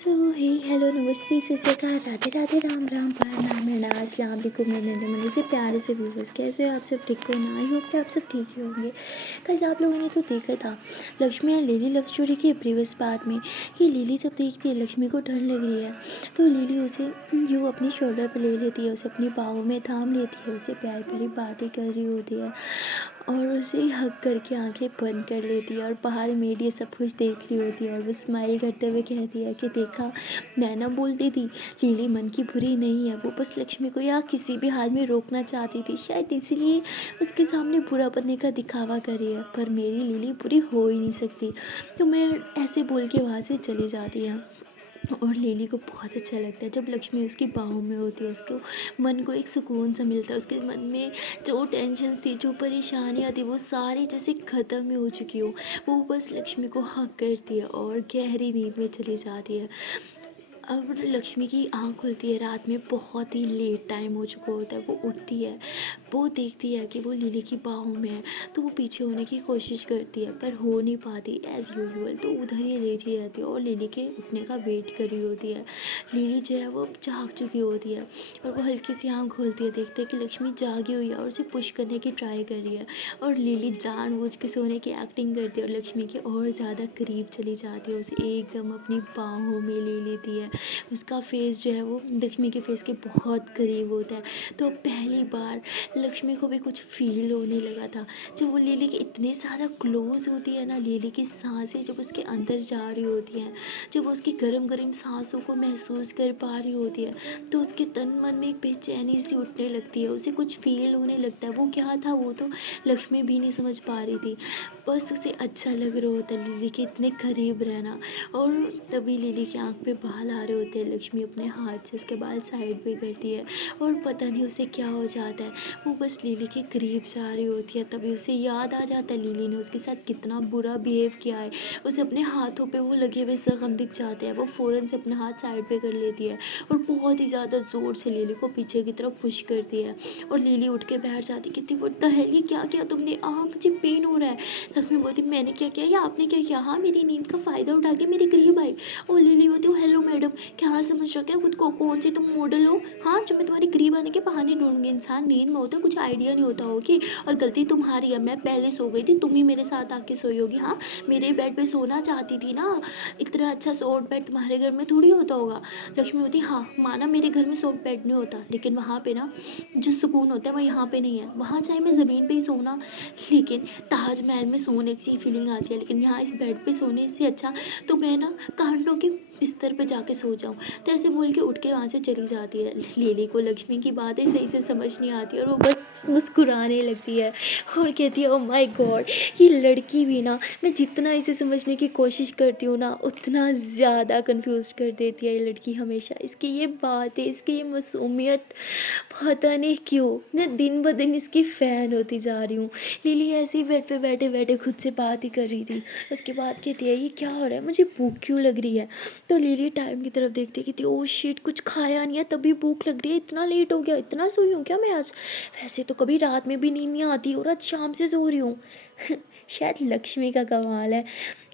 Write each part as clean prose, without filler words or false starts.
सो हे hello नमस्ते सत श्री अकाल राधे राधे राम राम प्रणाम है अस्सलाम वालेकुम मेरे नन्हे मुन्ने से प्यारे से व्यूवर्स। कैसे हो आप सब? ठीक हो ना? आई होप कि आप सब ठीक ही होंगे। कैसे आप लोगों ने तो देखा था Lakshmi and lily love story के प्रीवियस पार्ट में कि लिली जब देखती है लक्ष्मी को ठंड लग रही है तो लिली उसे यूँ अपनी शोल्डर पर ले लेती है, उसे अपनी बाहों में थाम लेती है, उसे प्यारी प्यारी बातें कर रही होती है और उसे हग करके आंखें बंद कर लेती है और बाहर मेड ये सब कुछ देख रही होती है और वो स्माइल करते हुए कहती है कि देखा, मैं ना बोलती थी लिली मन की बुरी नहीं है, वो बस लक्ष्मी को या किसी भी हाल में रोकना चाहती थी, शायद इसीलिए उसके सामने बुरा बनने का दिखावा करी है, पर मेरी लिली बुरी हो ही नहीं सकती। तो मैं ऐसे बोल के वहाँ से चली जाती है और लिली को बहुत अच्छा लगता है जब लक्ष्मी उसकी बाहों में होती है। उसको मन को एक सुकून सा मिलता है, उसके मन में जो टेंशन थी, जो परेशानियाँ थी, वो सारी जैसे ख़त्म ही हो चुकी हो। वो बस लक्ष्मी को हग करती है और गहरी नींद में चली जाती है। अब लक्ष्मी की आँख खुलती है रात में, बहुत ही लेट टाइम हो चुका होता है। वो उठती है, वो देखती है कि वो लिली की बाहों में है, तो वो पीछे होने की कोशिश करती है पर हो नहीं पाती एज़ यूजुअल, तो उधर ही लेटी रहती है और लिली के उठने का वेट कर रही होती है। लिली जो है वो जाग चुकी होती है और वो हल्की सी आँख खोलती है, देखते है कि लक्ष्मी जागी हुई है और उसे पुश करने की ट्राई कर रही है और लिली जानबूझ के सोने की एक्टिंग करती है और लक्ष्मी के और ज़्यादा करीब चली जाती है, उसे एकदम अपनी बाहों में ले लेती है। उसका फेस जो है वो लक्ष्मी के फेस के बहुत करीब होता है। तो पहली बार लक्ष्मी को भी कुछ फील होने लगा था जब वो लिली के इतने ज़्यादा क्लोज होती है ना। लिली की सांसें जब उसके अंदर जा रही होती हैं, जब वो उसकी गर्म गर्म सांसों को महसूस कर पा रही होती है, तो उसके तन मन में एक बेचैनी सी उठने लगती है, उसे कुछ फील होने लगता है। वो क्या था वो तो लक्ष्मी भी नहीं समझ पा रही थी, बस उसे अच्छा लग रहा होता है लिली के इतने करीब रहना। और तभी लिली की आंख पे बाल आ रहे होते हैं, लक्ष्मी अपने हाथ से उसके बाल साइड पे करती है और पता नहीं उसे क्या हो जाता है, वो बस लिली के करीब जा रही होती है। तभी उसे याद आ जाता है लिली ने उसके साथ कितना बुरा बिहेव किया है। उसे अपने हाथों पे वो लगे हुए जख्म दिख जाते हैं, वो फ़ौरन से अपना हाथ साइड पे कर लेती है और बहुत ही ज़्यादा ज़ोर से लिली को पीछे की तरफ पुश करती है और लिली उठ के बैठ जाती है। कितनी व्हाट द हेल, ये क्या किया तुमने? मुझे पेन हो रहा है। लक्ष्मी बोलती मैंने क्या किया या आपने क्या किया? हाँ, मेरी नींद का फ़ायदा उठा के मेरे करीब आई। और लिली बोलती हूँ हेलो मैडम, क्या समझ रखे हो खुद को? कौन सी तुम मॉडल हो? हाँ, जो मैं तुम्हारे करीब आने के बहाने ढूंढूंगी। इंसान नींद में होता है, कुछ आइडिया नहीं होता होगी और गलती तुम्हारी है। मैं पहले सो गई थी, तुम ही मेरे साथ आके सोई होगी। हाँ, मेरे बेड पे सोना चाहती थी ना, इतना अच्छा सॉफ्ट बेड तुम्हारे घर में थोड़ी होता होगा। लक्ष्मी होती हाँ माना मेरे घर में सॉफ्ट बेड नहीं होता, लेकिन वहाँ पे ना जो सुकून होता है वो यहाँ पे नहीं है। वहाँ चाहे मैं ज़मीन पे ही सोना, लेकिन ताजमहल में सोने की फीलिंग आती है, लेकिन यहाँ इस बेड पे सोने से अच्छा तो मैं ना कांटों के बिस्तर पे जाके सो जाऊँ। तो ऐसे बोल के उठ के वहाँ से चली जाती है। लिली को लक्ष्मी की बातें सही से समझ नहीं आती और वो बस मुस्कुराने लगती है और कहती है ओ माय गॉड, ये लड़की भी ना, मैं जितना इसे समझने की कोशिश करती हूँ ना उतना ज़्यादा कंफ्यूज कर देती है ये लड़की हमेशा। इसकी ये बातें, इसकी ये मासूमियत, पता नहीं क्यों मैं दिन ब दिन इसकी फ़ैन होती जा रही हूँ। लिली ऐसे ही बेड पे बैठे बैठे खुद से बात ही कर रही थी। उसके बाद कहती है ये क्या हो रहा है, मुझे भूख क्यों लग रही है? तो लिली टाइम की तरफ देखती कहती ओह शिट, कुछ खाया नहीं है तभी भूख लग रही है, इतना लेट हो गया, इतना सोई हूँ क्या मैं आज? वैसे तो कभी रात में भी नींद नहीं आती और आज शाम से सो रही हूँ। शायद लक्ष्मी का कमाल है।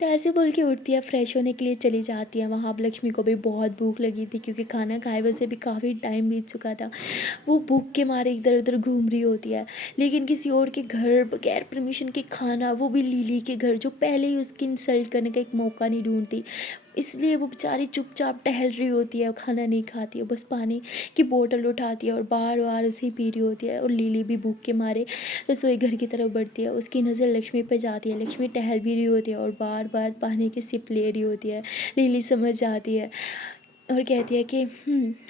तो ऐसे बोल के उठती है, फ्रेश होने के लिए चली जाती है। वहाँ अब लक्ष्मी को भी बहुत भूख लगी थी क्योंकि खाना खाए वैसे भी काफ़ी टाइम बीत चुका था। वो भूख के मारे इधर उधर घूम रही होती है, लेकिन किसी और के घर बगैर परमिशन के खाना, वो भी लिली के घर जो पहले ही उसकी इंसल्ट करने का एक मौका नहीं ढूंढती, इसलिए वो बेचारी चुपचाप टहल रही होती है, खाना नहीं खाती है, बस पानी की बोतल उठाती है और बार बार उसे ही पी रही होती है। और लिली भी भूख के मारे रसोई घर की तरफ बढ़ती है, उसकी नज़र लक्ष्मी पर जाती है। लक्ष्मी टहल भी रही होती है और बार बार पानी की सिप ले रही होती है। लिली समझ जाती है और कहती है कि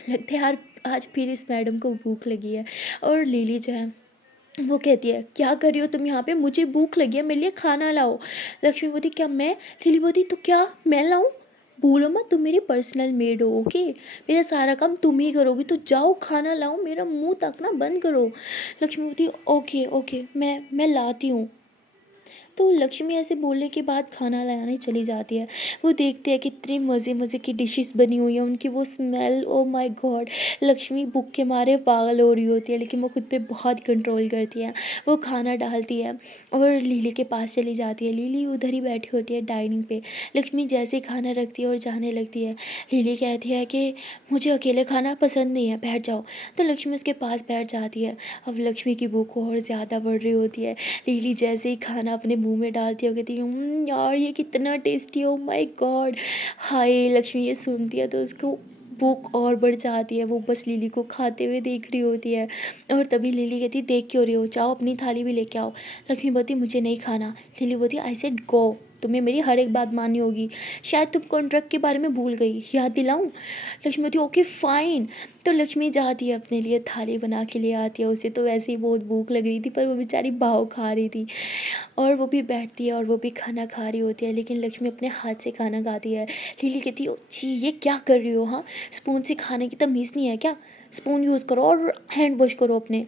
लगता है यार आज फिर इस मैडम को भूख लगी है। और लिली जो है वो कहती है क्या कर रही हो तुम यहाँ पे, मुझे भूख लगी है, मेरे लिए खाना लाओ। लक्ष्मी बोलती क्या मैं? लिली बोलती तो क्या मैं लाऊं? भूलो मत तुम मेरी पर्सनल मेड हो, ओके? मेरा सारा काम तुम ही करोगी, तो जाओ खाना लाओ, मेरा मुंह तक ना बंद करो। लक्ष्मी बोलती ओके ओके, मैं लाती हूँ। तो लक्ष्मी ऐसे बोलने के बाद खाना लाने चली जाती है। वो देखते हैं कितनी मज़े मज़े की डिशेस बनी हुई हैं, उनकी वो smell, oh my God. Lakshmi भूख के मारे पागल हो रही होती है, लेकिन वो खुद पे बहुत कंट्रोल करती है। वो खाना डालती है और लिली के पास चली जाती है। लिली उधर ही बैठी होती है डाइनिंग पे। लक्ष्मी जैसे ही खाना रखती है और जाने लगती है, लिली कहती है कि मुझे अकेले खाना पसंद नहीं है, बैठ जाओ। तो लक्ष्मी उसके पास बैठ जाती है। अब लक्ष्मी की भूख और ज़्यादा बढ़ रही होती है। लिली जैसे ही खाना अपने मुंह में डालती है, वो कहती है यार ये कितना टेस्टी है, ओ माय गॉड। हाय, लक्ष्मी ये सुनती है तो उसको भूख और बढ़ जाती है। वो बस लिली को खाते हुए देख रही होती है। और तभी लिली कहती देख क्यों रही हो, जाओ अपनी थाली भी लेके आओ। लक्ष्मी बोलती मुझे नहीं खाना। लिली बोलती आई सेड गो, तुम्हें मेरी हर एक बात माननी होगी। शायद तुम कॉन्ट्रैक्ट के बारे में भूल गई, याद दिलाऊं? लक्ष्मी बोलती ओके फाइन। तो लक्ष्मी जाती है अपने लिए थाली बना के ले आती है। उसे तो वैसे ही बहुत भूख लग रही थी, पर वो बेचारी भाव खा रही थी। और वो भी बैठती है और वो भी खाना खा रही होती है, लेकिन लक्ष्मी अपने हाथ से खाना खाती है। लिली कहती है जी ये क्या कर रही हो, हाँ स्पून से खाने की तमीज़ नहीं है क्या? स्पून यूज़ करो और हैंड वॉश करो अपने।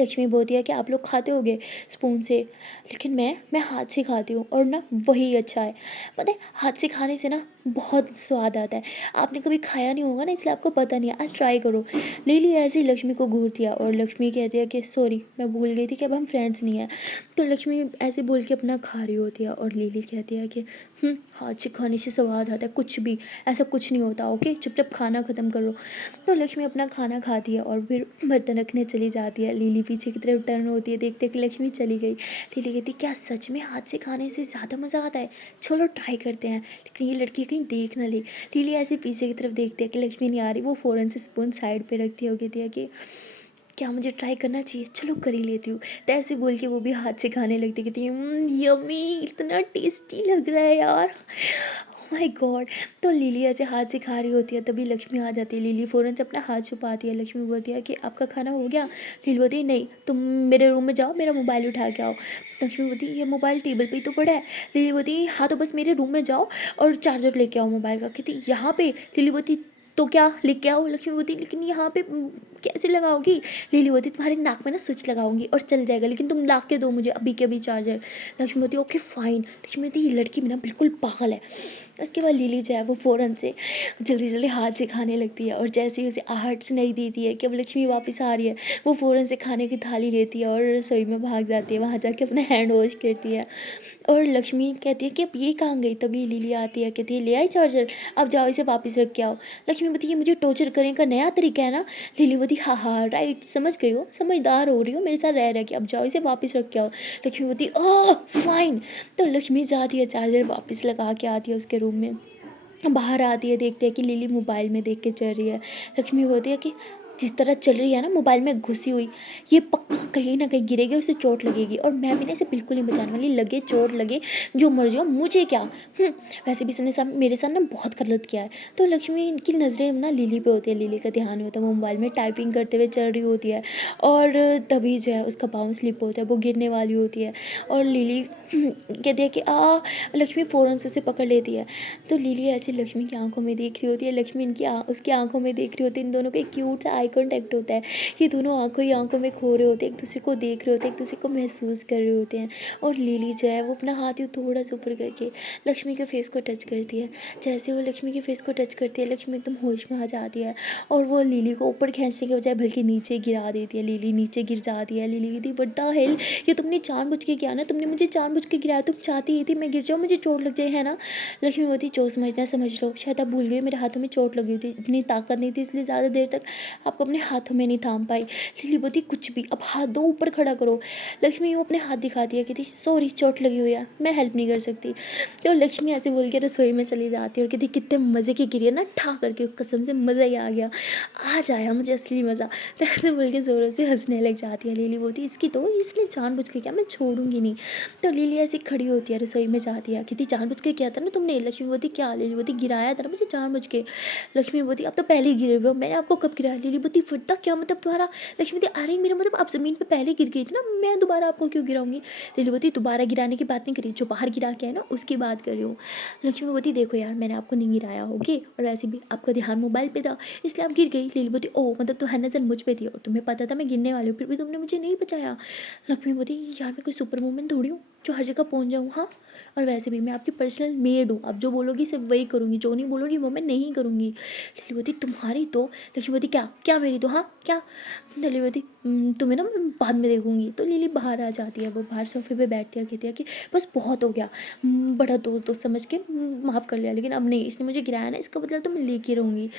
लक्ष्मी बोलती है कि आप लोग खाते होगे स्पून से, लेकिन मैं हाथ से खाती हूँ और ना वही अच्छा है। पता है हाथ से खाने से ना बहुत स्वाद आता है। आपने कभी खाया नहीं होगा ना, इसलिए आपको पता नहीं है, आज ट्राई करो। लिली ऐसे ही लक्ष्मी को घूरती है और लक्ष्मी कहती है कि सॉरी मैं भूल गई थी कि अब हम फ्रेंड्स नहीं हैं। तो लक्ष्मी ऐसे बोल के अपना खा रही होती है और लिली कहती है कि हाथ से खाने से स्वाद आता है, कुछ भी ऐसा कुछ नहीं होता, ओके चुपचाप खाना ख़त्म करो। तो लक्ष्मी अपना खाना खाती है और फिर बर्तन रखने चली जाती है। लिली पीछे की तरफ टर्न होती है, देखते कि लक्ष्मी चली गई। लिली कहती क्या सच में हाथ से खाने से ज़्यादा मज़ा आता है, चलो ट्राई करते हैं, लेकिन ये लड़की कहीं देख ना ले। लिली ऐसे पीछे की तरफ देखती है कि लक्ष्मी नहीं आ रही, वो फ़ौरन से स्पून साइड पे रखती है और कहती है कि क्या मुझे ट्राई करना चाहिए, चलो कर ही लेती हूँ। तो ऐसे बोल के वो भी हाथ से खाने लगती, कहती है यम्मी, इतना टेस्टी लग रहा है यार, माय गॉड। तो लिली ऐसे हाथ से खा रही होती है, तभी लक्ष्मी आ जाती है। लिली फ़ौरन से अपना हाथ छुपाती है। लक्ष्मी बोलती है कि आपका खाना हो गया? लिली बोलती है नहीं, तुम मेरे रूम में जाओ, मेरा मोबाइल उठा के आओ। लक्ष्मी बोलती है ये मोबाइल टेबल पे ही तो पड़ा है। लिली बोलती है हाँ तो बस मेरे रूम में जाओ और चार्जर लेके आओ मोबाइल का। कहती यहाँ पे? लिली बोलती तो क्या लेके आओ? लक्ष्मी बोलती लेकिन यहाँ पे कैसे लगाओगी? लिली बोलती तुम्हारे नाक में ना स्विच लगाऊंगी और चल जाएगा, लेकिन तुम ला के दो मुझे अभी के अभी चार्जर। लक्ष्मी बोलती ओके फाइन। लक्ष्मी बोलती ये लड़की भी ना बिल्कुल पागल है। उसके बाद लिली जो है वो फ़ौरन से जल्दी जल्दी हाथ से खाने लगती है और जैसे ही उसे आहट सुनाई देती है कि अब लक्ष्मी वापस आ रही है, वो फ़ौरन से खाने की थाली लेती है और रसोई में भाग जाती है। वहाँ जाके अपना हैंड वॉश करती है और लक्ष्मी कहती है कि अब ये कहाँ गई? तभी लिली आती है, कहती है ले आई चार्जर, अब जाओ इसे वापस रख के आओ। लक्ष्मी बोलती है मुझे टॉर्चर करने का नया तरीका है ना? लिली बोलती हाँ हाँ राइट, समझ गई हो, समझदार हो रही हो मेरे साथ रह रह के, अब जाओ इसे वापस रख के आओ। लक्ष्मी बोलती ओह फाइन। तो लक्ष्मी जाती है चार्जर वापस लगा के आती है उसके रूम में। बाहर आती है, देखते हैं कि लिली मोबाइल में देख के चल रही है। लक्ष्मी बोलती है कि जिस तरह चल रही है ना मोबाइल में घुसी हुई, ये पक्का कहीं ना कहीं गिरेगी और उसे चोट लगेगी, और मैं भी ना इसे बिल्कुल नहीं बचाने वाली, लगे चोट लगे जो मर्जी हो मुझे क्या। वैसे भी इसने साथ मेरे साथ ना बहुत गलत किया है। तो लक्ष्मी की नज़रें ना लिली पे होती है, लिली का ध्यान होता है, वो मोबाइल में टाइपिंग करते हुए चल रही होती है और तभी जो है उसका पाँव स्लिप होता है, वो गिरने वाली होती है और लिली कहती है कि लक्ष्मी फ़ौरन से उसे पकड़ लेती है। तो लिली ऐसे लक्ष्मी की आंखों में देख रही होती है, लक्ष्मी उसकी आंखों में देख रही होती है। इन दोनों का एक क्यूट सा आई कांटेक्ट होता है। ये दोनों आंखों ही आंखों में खो रहे होते हैं, एक दूसरे को देख रहे होते हैं, एक दूसरे को महसूस कर रहे होते हैं। और लिली जो है वो अपना हाथ यूँ थोड़ा सा ऊपर करके लक्ष्मी के फेस को टच करती है। जैसे वो लक्ष्मी के फेस को टच करती है, लक्ष्मी एकदम होश में आ जाती है और वो लिली को ऊपर खींचने के बजाय बल्कि नीचे गिरा देती है। लिली नीचे गिर जाती है। लिली कहती व्हाट द हेल, ये तुमने जानबूझ के किया ना, तुमने मुझे जानबूझ के गिराया, तुम चाहती ही थी मैं गिर जाऊँ, मुझे चोट लग जाए, है ना? लक्ष्मी बोलती जो समझना समझ लो, शायद आप भूल गई मेरे हाथों में चोट लगी हुई थी, इतनी ताकत नहीं थी इसलिए ज़्यादा देर तक आपको अपने हाथों में नहीं थाम पाई। लिली बोलती कुछ भी, अब हाथ दो ऊपर खड़ा करो। लक्ष्मी वो अपने हाथ दिखाती है, कहती सॉरी चोट लगी हुई है, मैं हेल्प नहीं कर सकती। तो लक्ष्मी ऐसे बोल के रसोई में चली जाती है और कहती कितने मज़े की गिरी है ना, ठा करके, कसम से मज़ा ही आ गया, आज आया मुझे असली मज़ा। तो ऐसे बोल के ज़ोरों से हंसने लग जाती है। लिली बोलती इसकी तो इसने जानबूझ के किया, मैं छोड़ूंगी नहीं। तो लिली ऐसी खड़ी होती है, रसोई में जाती है, कहती जानबूझ के किया था ना तुमने? लक्ष्मी बोलती क्या? लिली बोलती गिराया था ना मुझे जानबूझ के। लक्ष्मी बोलती अब तो पहले ही गिरे हुए हो, मैंने आपको कब गिराया? लिली बोलती फटता क्या मतलब तुम्हारा? लक्ष्मी बोलती अरे मेरा मतलब आप ज़मीन पे पहले गिर गई थी ना, मैं दोबारा आपको क्यों गिराऊंगी? लिली बोलती दोबारा गिराने की बात नहीं करी, जो बाहर गिरा के है ना उसकी बात कर रही हूँ। लक्ष्मी बोलती देखो यार मैंने आपको नहीं गिराया, ओके, और वैसे भी आपका ध्यान मोबाइल पे था इसलिए आप गिर गई। लिली बोलती ओ मतलब तो है नज़र मुझ पे थी और तुम्हें पता था मैं गिरने वाली हूँ, फिर भी तुमने मुझे नहीं बचाया। लक्ष्मी बोलती यार मैं कोई सुपर वूमन थोड़ी हूँ जो हर जगह पहुँच जाऊँ, हाँ। और वैसे भी मैं आपकी पर्सनल मेड हूँ, आप जो बोलोगी सिर्फ वही करूँगी, जो नहीं बोलोगी वो मैं नहीं करूँगी। लिली बोलती तुम्हारी तो, लक्ष्मी बोलती क्या क्या मेरी तो, हाँ क्या। लिली बोलती तुम्हें ना मैं बाद में देखूँगी। तो लिली बाहर आ जाती है, वो बाहर सोफे पे बैठती है, कहती है कि बस बहुत हो गया, बड़ा दोस्त समझ के माफ़ कर लिया, लेकिन अब नहीं, इसने मुझे गिराया ना, इसका बदला तो मैं लेके रहूँगी।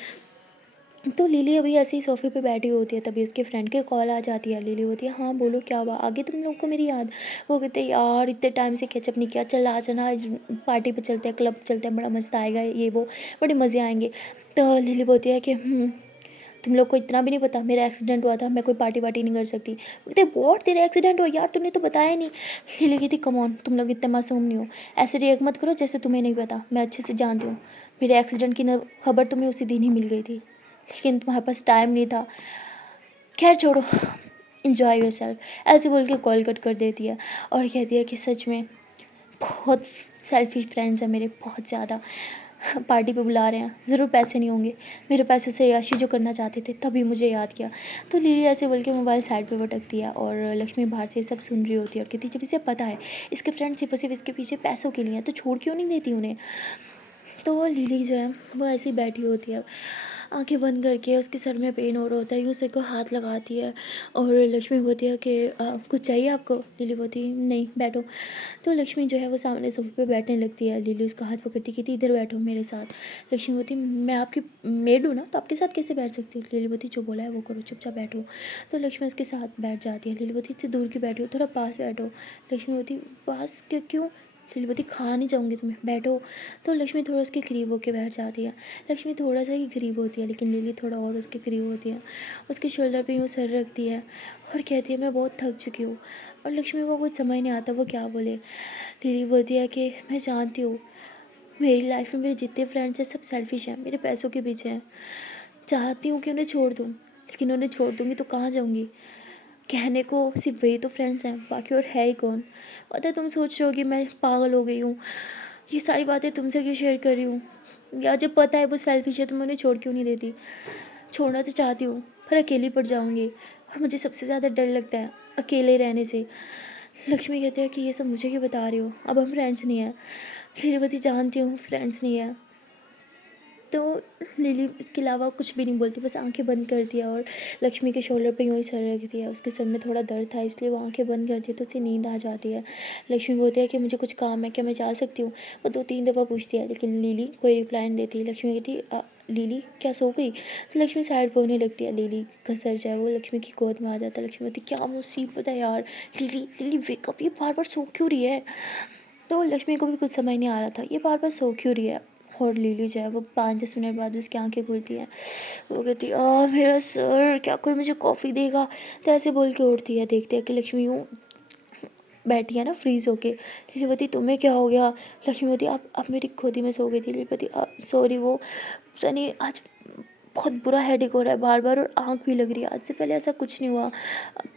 तो लिली अभी ऐसे ही सोफ़े पे बैठी होती है, तभी उसके फ्रेंड की कॉल आ जाती है। लिली होती है हाँ बोलो क्या हुआ, आगे तुम लोग को मेरी याद। वो कहते हैं यार इतने टाइम से कैचअप नहीं किया, चल आज ना, आज पार्टी पे चलते हैं, क्लब चलते हैं, बड़ा मज़ा आएगा, ये वो बड़े मज़े आएंगे। तो लिली बोलती है कि तुम लोग को इतना भी नहीं पता, मेरा एक्सीडेंट हुआ था, मैं कोई पार्टी वार्टी नहीं कर सकती। वो कहते वॉट, तेरा एक्सीडेंट हुआ यार, तुमने तो बताया नहीं। लिली कहती कम ऑन, तुम लोग इतने मासूम नहीं हो, ऐसे रिएक्ट मत करो जैसे तुम्हें नहीं पता, मैं अच्छे से जानती हूँ। मेरे एक्सीडेंट की खबर तुम्हें उसी दिन ही मिल गई थी, लेकिन तुम्हारे पास टाइम नहीं था। खैर छोड़ो, इन्जॉय योर सेल्फ। ऐसे बोल के कॉल कट कर देती है और कहती है कि सच में बहुत सेल्फिश फ्रेंड्स हैं मेरे, बहुत ज़्यादा। पार्टी पे बुला रहे हैं, ज़रूर पैसे नहीं होंगे, मेरे पैसे से याशी जो करना चाहते थे, तभी मुझे याद किया। तो लिली ऐसे बोल के मोबाइल साइड पे पटकती है और लक्ष्मी बाहर से सब सुन रही होती है और कहती जब इसे पता है इसके फ्रेंड सिर्फ और सिर्फ इसके पीछे पैसों के लिए हैं, तो छोड़ क्यों नहीं देती उन्हें। तो लिली जो है वो ऐसे ही बैठी होती है, आंखें बंद करके, उसके सर में पेन हो रहा होता है, यूँ सर को हाथ लगाती है और लक्ष्मी बोलती है कि कुछ चाहिए आपको। लिली बोलती है नहीं बैठो। तो लक्ष्मी जो है वो सामने सोफे पे बैठने लगती है, लिली उसका हाथ पकड़ती कहती इधर बैठो मेरे साथ। लक्ष्मी बोलती मैं आपकी मेड हूँ ना, तो आपके साथ कैसे बैठ सकती हूँ। लिली बोलती जो बोला है वो करो, चुपचाप बैठो। तो लक्ष्मी उसके साथ बैठ जाती है। लिली बोलती इतनी दूर की बैठी हो, थोड़ा पास बैठो। लक्ष्मी बोलती पास क्यों क्यों। लिली बोलती खा नहीं जाऊँगी तुम्हें, बैठो। तो लक्ष्मी थोड़ा उसके करीब होकर बैठ जाती है। लक्ष्मी थोड़ा सा ही करीब होती है, लेकिन लिली थोड़ा और उसके करीब होती है, उसके शोल्डर पे यूँ सर रखती है और कहती है मैं बहुत थक चुकी हूँ। और लक्ष्मी को कुछ समझ नहीं आता वो क्या बोले। लिली बोलती है कि मैं जानती हूँ मेरी लाइफ में मेरे जितने फ्रेंड्स हैं सब सेल्फिश हैं, मेरे पैसों के पीछे हैं। चाहती हूँ कि उन्हें छोड़ दूँ, लेकिन उन्हें छोड़ दूँगी तो कहाँ जाऊँगी। कहने को सिर्फ वही तो फ्रेंड्स हैं, बाकी और है ही कौन। पता है तुम सोच रहे हो कि मैं पागल हो गई हूँ, ये सारी बातें तुमसे क्यों शेयर कर रही हूँ, या जब पता है वो सेल्फिश है तो मैं उन्हें छोड़ क्यों नहीं देती। छोड़ना तो चाहती हूँ पर अकेली पड़ जाऊँगी, और मुझे सबसे ज़्यादा डर लगता है अकेले रहने से। लक्ष्मी कहती है कि ये सब मुझे क्यों बता रही हो, अब हम फ्रेंड्स नहीं हैं। लीलावती जानती हूँ फ्रेंड्स नहीं है। तो लिली इसके अलावा कुछ भी नहीं बोलती, बस आंखें बंद करती है और लक्ष्मी के शोल्डर पे यूँ ही सर रखती है। उसके सर में थोड़ा दर्द था इसलिए वो आंखें बंद करती है तो उसे नींद आ जाती है। लक्ष्मी बोलती है कि मुझे कुछ काम है, क्या मैं जा सकती हूँ। वो 2-3 दफ़ा पूछती है लेकिन लिली कोई रिप्लाई नहीं देती। लक्ष्मी कहती लिली क्या सो गई। तो लक्ष्मी साइड पे होने लगती है, लिली का सर जो है वो लक्ष्मी की गोद में आ जाता है। लक्ष्मी बोलती क्या मुसीबत है यार, लिली लिली वेकअप, ये बार बार सो क्यों रही है। तो लक्ष्मी को भी कुछ समझ नहीं आ रहा था ये बार बार सो क्यों रही है। और लिली जो है वो 5-10 मिनट बाद उसकी आंखें खुलती हैं। वो कहती है मेरा सर, क्या कोई मुझे कॉफ़ी देगा। तो ऐसे बोल के उठती है, देखते हैं कि लक्ष्मी यूँ बैठी है ना फ्रीज होके। लीलावती तुम्हें क्या हो गया। लक्ष्मी बोलती आप मेरी गोदी में सो गई थी। लीलावती सॉरी, वो पता नहीं आज बहुत बुरा हेडेक हो रहा है बार बार और आँख भी लग रही है, आज से पहले ऐसा कुछ नहीं हुआ,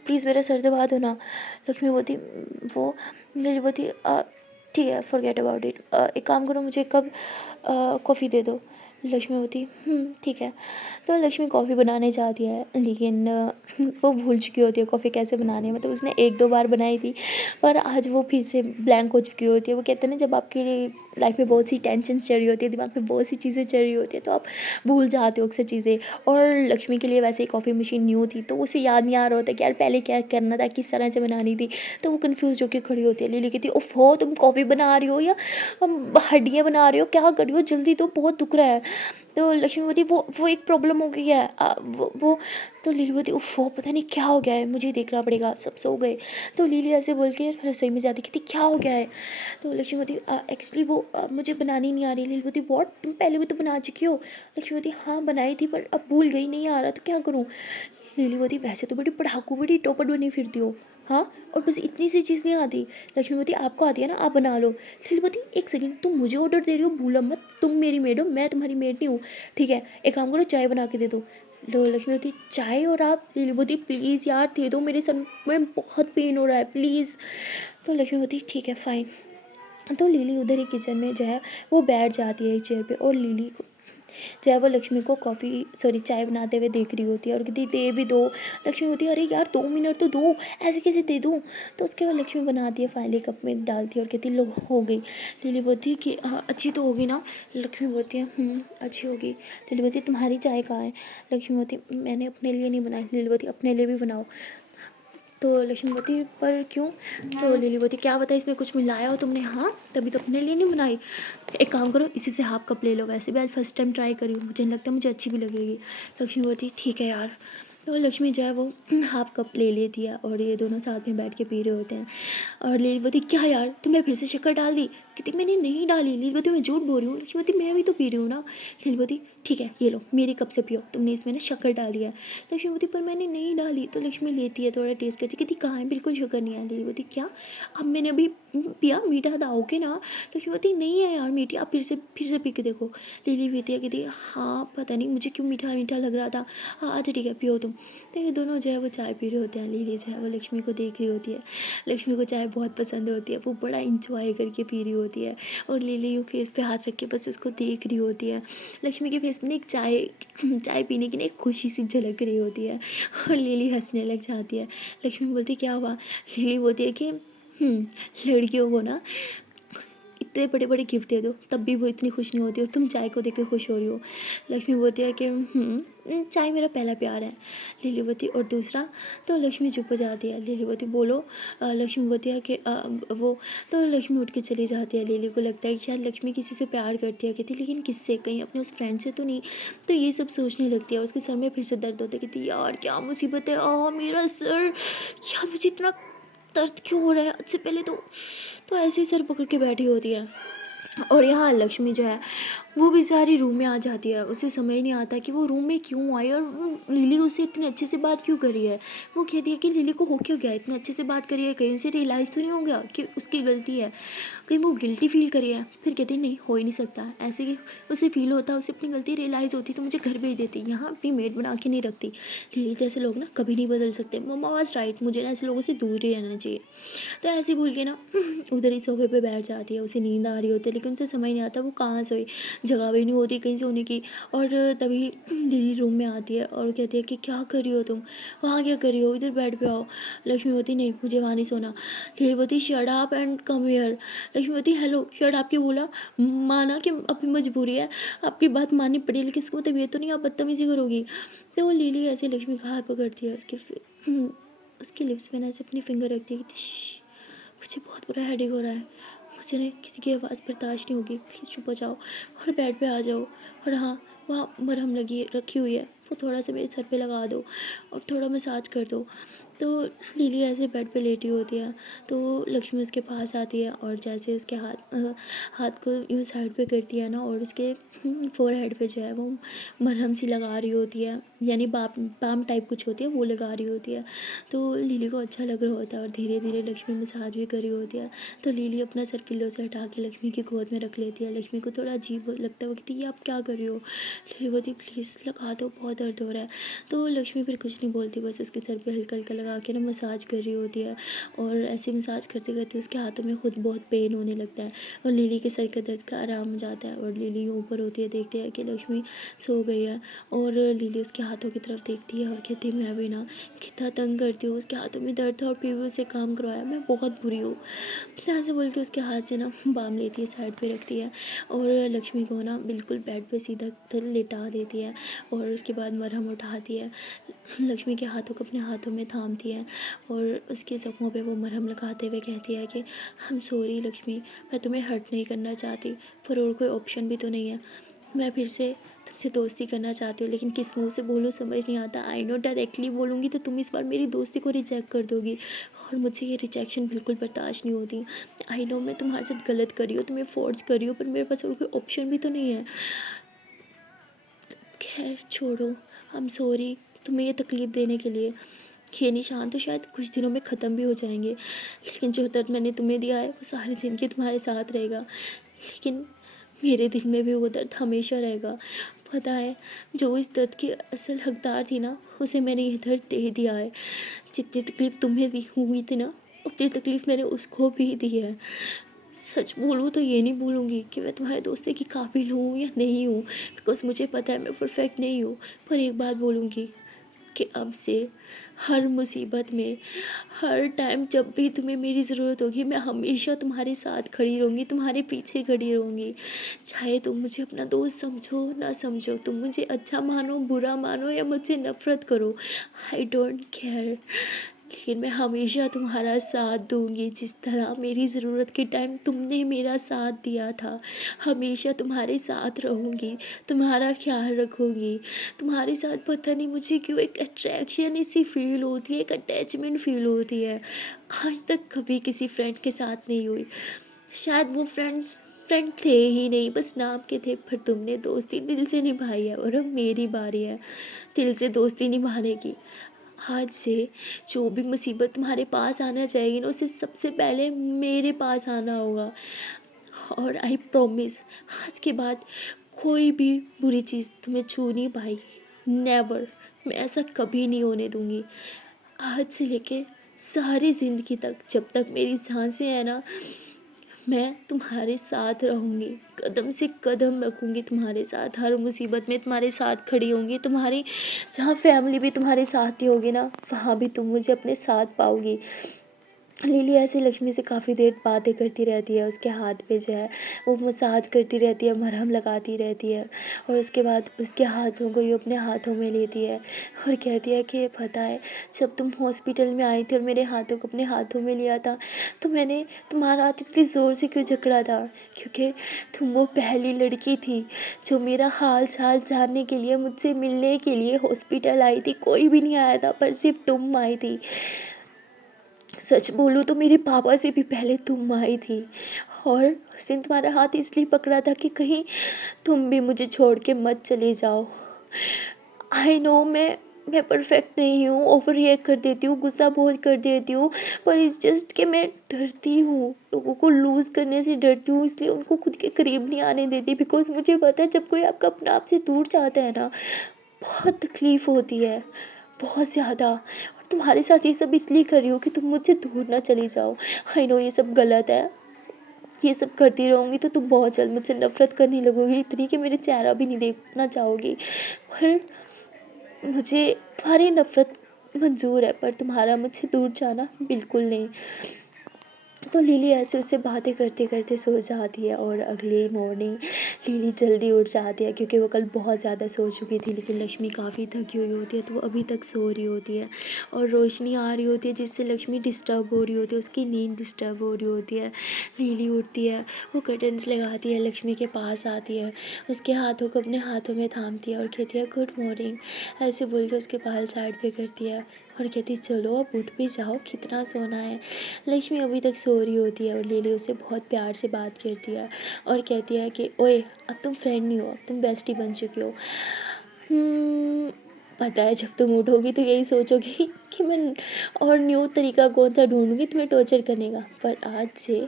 प्लीज़ मेरा सर दबा दो ना। लक्ष्मी बोलती वो लीलावती ठीक है फॉरगेट अबाउट इट, एक काम करो मुझे कब कॉफ़ी दे दो। लक्ष्मी बोलती ठीक है। तो लक्ष्मी कॉफ़ी बनाने जाती है लेकिन वो भूल चुकी होती है कॉफ़ी कैसे बनानी है, मतलब उसने 1-2 बार बनाई थी पर आज वो फिर से ब्लैंक हो चुकी होती है। वो कहते हैं ना जब आपकी लाइफ में बहुत सी टेंशन चल रही होती है, दिमाग में बहुत सी चीज़ें चल रही होती है तो आप भूल जाते हो अक्सर चीज़ें। और लक्ष्मी के लिए वैसे ही कॉफ़ी मशीन न्यू थी तो उसे याद नहीं आ रहा होता कि यार पहले क्या करना था, किस तरह से बनानी थी। तो वो कन्फ्यूज़ होकर खड़ी होती है। लिली कहती है उफ़ हो, तुम कॉफ़ी बना रही हो या हड्डियाँ बना रही हो, क्या कर रही हो, जल्दी तो बहुत दुख रहा है। तो लक्ष्मी बोलती वो एक प्रॉब्लम हो गई है वो। तो लिली बोलती उफ़ वो पता नहीं क्या हो गया है, मुझे देखना पड़ेगा, सब सो गए। तो लिली ऐसे बोल के रसोई में जाती, कहती क्या हो गया है। तो लक्ष्मी बोलती एक्चुअली वो मुझे बनानी नहीं आ रही। लिली बोलती व्हाट, तुम पहले भी तो बना चुकी हो। लक्ष्मी बोलती हाँ बनाई थी पर अब भूल गई, नहीं आ रहा तो क्या करूँ। लिली बोलती वैसे तो बड़ी पढ़ाकू, बड़ी टोपट बनी फिरती हो, हाँ, और बस इतनी सी चीज़ नहीं आती। लक्ष्मी बोलती आपको आती है ना, आप बना लो। लिली बोलती एक सेकंड, तुम मुझे ऑर्डर दे रही हो, भूलो मत तुम मेरी मेड हो, मैं तुम्हारी मेड नहीं हूँ, ठीक है। एक काम करो चाय बना के दे दो। लो लक्ष्मी बोलती चाय और आप। लिली बोलती प्लीज़ यार दे दो, मेरे सर में बहुत पेन हो रहा है प्लीज़। तो लक्ष्मी बोलती ठीक है फ़ाइन। तो लिली उधर ही किचन में जो है वो बैठ जाती है एक चेयर पे और लिली चाहे वो लक्ष्मी को चाय बनाते हुए देख रही होती है और कहती दे भी दो। लक्ष्मी होती है अरे यार 2 मिनट तो दो, ऐसे कैसे दे दूँ। तो उसके बाद लक्ष्मी बनाती है, फाइनली कप में डालती है और कहती लो हो गई। लिली बोलती है कि हाँ अच्छी तो होगी ना। लक्ष्मी बोलती है अच्छी होगी। लिली बोलती है तुम्हारी चाय कहाँ है। लक्ष्मी बोलती है मैंने अपने लिए नहीं बनाई। लिली बोलती अपने लिए भी बनाओ। तो लक्ष्मी बोलती पर क्यों। तो लिली बोलती क्या पता इसमें कुछ मिलाया हो तुमने। हाँ तभी तो अपने लिए नहीं बनाई। एक काम करो इसी से हाफ कप ले लो, वैसे भी आज फर्स्ट टाइम ट्राई करी हूँ, मुझे नहीं लगता मुझे अच्छी भी लगेगी। लक्ष्मी बोलती ठीक है यार। तो लक्ष्मी जो है वो हाफ कप ले लेती है और ये दोनों साथ में बैठ के पी रहे होते हैं। और लिली बोलती क्या यार तुमने फिर से शक्कर डाल दी। कहती मैंने नहीं डाली। लिली बोलती मैं झूठ बोल रही हूँ। लक्ष्मी बोलती मैं भी तो पी रही हूँ ना। लिली बोलती ठीक है ये लो मेरी कप से पियो, तुमने इसमें ना शक्कर डाली है। लक्ष्मी बोलती पर मैंने नहीं डाली। तो लक्ष्मी लेती है, थोड़ा टेस्ट करती, कहती कहाँ है बिल्कुल शक्कर नहीं है। लिली बोलती क्या अब मैंने अभी पिया, मीठा दाओगे ना। लक्ष्मी बोलती नहीं है यार मीठी, आप फिर से पी के देखो। लिली पीती है, कहती हाँ पता नहीं मुझे क्यों मीठा मीठा लग रहा था। हाँ अच्छा ठीक है पियो तुम। तो ये दोनों जो है वो चाय पी रहे होते हैं। लिली जो है वो लक्ष्मी को देख रही होती है। लक्ष्मी को चाय बहुत पसंद होती है, वो बड़ा इंजॉय करके पी रही होती है और लिली फेस पे हाथ रख के बस उसको देख रही होती है। लक्ष्मी के फेस में एक चाय पीने की ना एक खुशी सी झलक रही होती है और लिली हंसने लग जाती है। लक्ष्मी बोलती क्या हुआ। लिली बोलती है कि लड़कियों को ना इतने बड़े बड़े गिफ्ट दे दो तब भी वो इतनी खुश नहीं होती और तुम चाय को देख के खुश हो रही हो। लक्ष्मी बोलती है कि चाय मेरा पहला प्यार है। लिली बोलती और दूसरा। तो लक्ष्मी चुप हो जाती है। लिली बोलती बोलो। लक्ष्मी बोलती है कि वो। तो लक्ष्मी उठ के चली जाती है। लिली को लगता है कि शायद लक्ष्मी किसी से प्यार करती है। कहती लेकिन किससे, कहीं अपने उस फ्रेंड से तो नहीं। तो ये सब सोचने लगती है, उसके सर में फिर से दर्द होता है। कहती यार क्या मुसीबत है, मेरा सर, यार मुझे इतना दर्द क्यों हो रहा है। उससे पहले तो ऐसे ही सर पकड़ के बैठी होती है। और यहाँ लक्ष्मी जो है वो बेचारी रूम में आ जाती है। उसे समझ नहीं आता कि वो रूम में क्यों आई और लिली उससे इतने अच्छे से बात क्यों करी है। वो कहती है कि लिली को हो क्यों गया, इतने अच्छे से बात करी है, कहीं उसे रियलाइज़ तो नहीं हो गया कि उसकी गलती है, कहीं वो गिल्टी फील करी है। फिर कहती नहीं हो ही नहीं सकता ऐसे कि उसे फील होता, उसे अपनी गलती रियलाइज़ होती तो मुझे घर भेज देती, यहाँ अपनी मेड बना के नहीं रखती। लिली जैसे लोग ना कभी नहीं बदल सकते, मम्मा वाज राइट, मुझे ना ऐसे लोगों से दूर ही रहना चाहिए। तो ऐसे बोल के ना उधर ही सोफे पे बैठ जाती है। उसे नींद आ रही होती है लेकिन उसे समझ नहीं आता वो कहाँ सोई, जगह भी नहीं होती कहीं सोने की। और तभी दीदी रूम में आती है और कहती है कि क्या कर रही हो तुम, वहाँ क्या कर रही हो, इधर बेड पे आओ। लक्ष्मी बोलती नहीं मुझे वहाँ नहीं सोना। दीदी बोलती shut up and come here. Lakshmi बोलती हेलो शट अप क्यों बोला, माना कि अभी मजबूरी है, आपकी बात माननी पड़ी, लेकिन इसका मतलब ये तो नहीं आप बदतमीजी करोगी। तो वो लिली ऐसे लक्ष्मी का हाथ पकड़ती है, उसके लिप्स में ना ऐसे अपनी फिंगर रखती है कि मुझे बहुत बुरा हेडेक हो रहा है, मुझे ना किसी की आवाज़ बर्दाश्त नहीं होगी, प्लीज़ चुप हो जाओ और बेड पे आ जाओ। और हाँ वहाँ मरहम लगी रखी हुई है, वो थोड़ा सा मेरे सर पे लगा दो और थोड़ा मसाज कर दो। तो लिली ऐसे बेड पे लेटी होती है। तो लक्ष्मी उसके पास आती है और जैसे उसके हाथ को यूँ साइड पे करती है ना और उसके फोरहेड पे जो है वो मरहम सी लगा रही होती है, यानी बाम टाइप कुछ होती है वो लगा रही होती है। तो लिली को अच्छा लग रहा होता है और धीरे धीरे लक्ष्मी मसाज भी कर रही होती है। तो लिली अपना सर पिल्लो से हटा के लक्ष्मी की गोद में रख लेती है। लक्ष्मी को थोड़ा अजीब लगता है, वो कहती है ये आप क्या कर रही हो। लिली बोलती प्लीज़ लगा दो बहुत दर्द हो रहा है। तो लक्ष्मी फिर कुछ नहीं बोलती, बस उसके सर पे हल्का हल्का लगा के ना मसाज कर रही होती है। और ऐसे मसाज करते करते उसके हाथों में खुद बहुत पेन होने लगता है और लिली के सर का दर्द का आराम हो जाता है। और लिली ऊपर होती है, देखती है कि लक्ष्मी सो गई है और लिली उसके हाथों की तरफ देखती है और कहती है मैं भी ना कितना तंग करती हूँ, उसके हाथों में दर्द था और फिर भी उसे काम करवाया, मैं बहुत बुरी हूँ। यहाँ से बोल के उसके हाथ से ना बाम लेती है, साइड पे रखती है और लक्ष्मी को ना बिल्कुल बेड पे सीधा लेटा देती है और उसके बाद मरहम उठाती है, लक्ष्मी के हाथों को अपने हाथों में थामती है और उसके ज़ख्मों पे वो मरहम लगाते हुए कहती है कि आई एम सॉरी लक्ष्मी, मैं तुम्हें हर्ट नहीं करना चाहती, पर और कोई ऑप्शन भी तो नहीं है, मैं फिर से तुमसे दोस्ती करना चाहती हूँ लेकिन किस मुँह से बोलूँ समझ नहीं आता। आई नो डायरेक्टली बोलूँगी तो तुम इस बार मेरी दोस्ती को रिजेक्ट कर दोगी और मुझे ये रिजेक्शन बिल्कुल बर्दाश्त नहीं होती। आई नो मैं तुम्हारे साथ गलत कर रही हूँ, तुम्हें फोर्स कर रही हूँ, पर मेरे पास और कोई ऑप्शन भी तो नहीं है। खैर छोड़ो, आई एम सॉरी तुम्हें ये तकलीफ़ देने के लिए। ये निशान तो शायद कुछ दिनों में ख़त्म भी हो जाएंगे, लेकिन जो दर्द मैंने तुम्हें दिया है वो सारी ज़िंदगी तुम्हारे साथ रहेगा। लेकिन मेरे दिल में भी वो दर्द हमेशा रहेगा। पता है जो इस दर्द की असल हकदार थी ना, उसे मैंने ये दर्द दे दिया है। जितनी तकलीफ़ तुम्हें दी हुई थी ना, उतनी तकलीफ़ मैंने उसको भी दी है। सच बोलूँ तो ये नहीं बोलूँगी कि मैं तुम्हारे दोस्ती की काबिल हूँ या नहीं हूँ, बिकॉज़ मुझे पता है मैं परफेक्ट नहीं हूँ। पर एक बात बोलूँगी कि अब से हर मुसीबत में, हर टाइम जब भी तुम्हें मेरी ज़रूरत होगी, मैं हमेशा तुम्हारे साथ खड़ी रहूँगी, तुम्हारे पीछे खड़ी रहूँगी। चाहे तुम मुझे अपना दोस्त समझो, ना समझो, तुम मुझे अच्छा मानो, बुरा मानो या मुझसे नफ़रत करो, आई डोंट केयर। लेकिन मैं हमेशा तुम्हारा साथ दूँगी, जिस तरह मेरी ज़रूरत के टाइम तुमने मेरा साथ दिया था। हमेशा तुम्हारे साथ रहूँगी, तुम्हारा ख़्याल रखूँगी। तुम्हारे साथ पता नहीं मुझे क्यों एक अट्रैक्शन सी फ़ील होती है, एक अटैचमेंट फ़ील होती है। आज तक कभी किसी फ्रेंड के साथ नहीं हुई। शायद वो फ्रेंड थे ही नहीं, बस नाम के थे, पर तुमने दोस्ती दिल से निभाई है और अब मेरी बारी है दिल से दोस्ती निभाने की। आज से जो भी मुसीबत तुम्हारे पास आना चाहेगी ना, उसे सबसे पहले मेरे पास आना होगा। और आई प्रॉमिस, आज के बाद कोई भी बुरी चीज़ तुम्हें छू नहीं पाएगी, नेवर। मैं ऐसा कभी नहीं होने दूँगी। आज से लेके सारी ज़िंदगी तक, जब तक मेरी साँसें हैं ना, मैं तुम्हारे साथ रहूँगी, कदम से कदम रखूँगी तुम्हारे साथ, हर मुसीबत में तुम्हारे साथ खड़ी होंगी। तुम्हारी जहाँ फैमिली भी तुम्हारे साथ ही होगी ना, वहाँ भी तुम मुझे अपने साथ पाओगी। लिली ऐसे लक्ष्मी से काफ़ी देर बातें करती रहती है, उसके हाथ पे जो है वो मसाज करती रहती है, मरहम लगाती रहती है, और उसके बाद उसके हाथों को ये अपने हाथों में लेती है और कहती है कि पता है, जब तुम हॉस्पिटल में आई थी और मेरे हाथों को अपने हाथों में लिया था, तो मैंने तुम्हारा हाथ इतनी ज़ोर से क्यों जकड़ा था, क्योंकि तुम वो पहली लड़की थी जो मेरा हाल चाल जानने के लिए, मुझसे मिलने के लिए हॉस्पिटल आई थी। कोई भी नहीं आया था, पर सिर्फ तुम आई थी। सच बोलूँ तो मेरे पापा से भी पहले तुम आई थी, और उसने तुम्हारा हाथ इसलिए पकड़ा था कि कहीं तुम भी मुझे छोड़ के मत चले जाओ। आई नो मैं परफेक्ट नहीं हूँ, ओवर रिएक्ट कर देती हूँ, गुस्सा बहुत कर देती हूँ, पर इट्स जस्ट कि मैं डरती हूँ, लोगों को लूज़ करने से डरती हूँ, इसलिए उनको खुद के करीब नहीं आने देती, बिकॉज़ मुझे पता है जब कोई आपका अपना आप से दूर जाता है ना, बहुत तकलीफ़ होती है, बहुत ज़्यादा। और तुम्हारे साथ ये सब इसलिए कर रही हूँ कि तुम मुझसे दूर ना चली जाओ। आई नो ये सब गलत है, ये सब करती रहूँगी तो तुम बहुत जल्द मुझसे नफ़रत करने लगोगी, इतनी कि मेरे चेहरा भी नहीं देखना चाहोगी। पर मुझे तुम्हारी नफ़रत मंज़ूर है, पर तुम्हारा मुझसे दूर जाना बिल्कुल नहीं। तो लिली ऐसे उससे बातें करते करते सो जाती है, और अगली मॉर्निंग लिली जल्दी उठ जाती है, क्योंकि वो कल बहुत ज़्यादा सो चुकी थी। लेकिन लक्ष्मी काफ़ी थकी हुई होती है, तो वो अभी तक सो रही होती है, और रोशनी आ रही होती है जिससे लक्ष्मी डिस्टर्ब हो रही होती है, उसकी नींद डिस्टर्ब हो रही होती है। लिली उठती है, वो कर्टन्स लगाती है, लक्ष्मी के पास आती है, उसके हाथों को अपने हाथों में थामती है और कहती है गुड मॉर्निंग। ऐसे बोल के उसके बाल साइड पे करती है और कहती चलो अब उठ भी जाओ, कितना सोना है। लक्ष्मी अभी तक सो रही होती है, और लिली उससे बहुत प्यार से बात करती है और कहती है कि ओए अब तुम फ्रेंड नहीं हो, अब तुम बेस्टी बन चुकी हो। पता है जब तुम उठोगी तो यही सोचोगी कि मैं और न्यू तरीका कौन सा ढूंढूंगी तुम्हें टॉर्चर करने का, पर आज से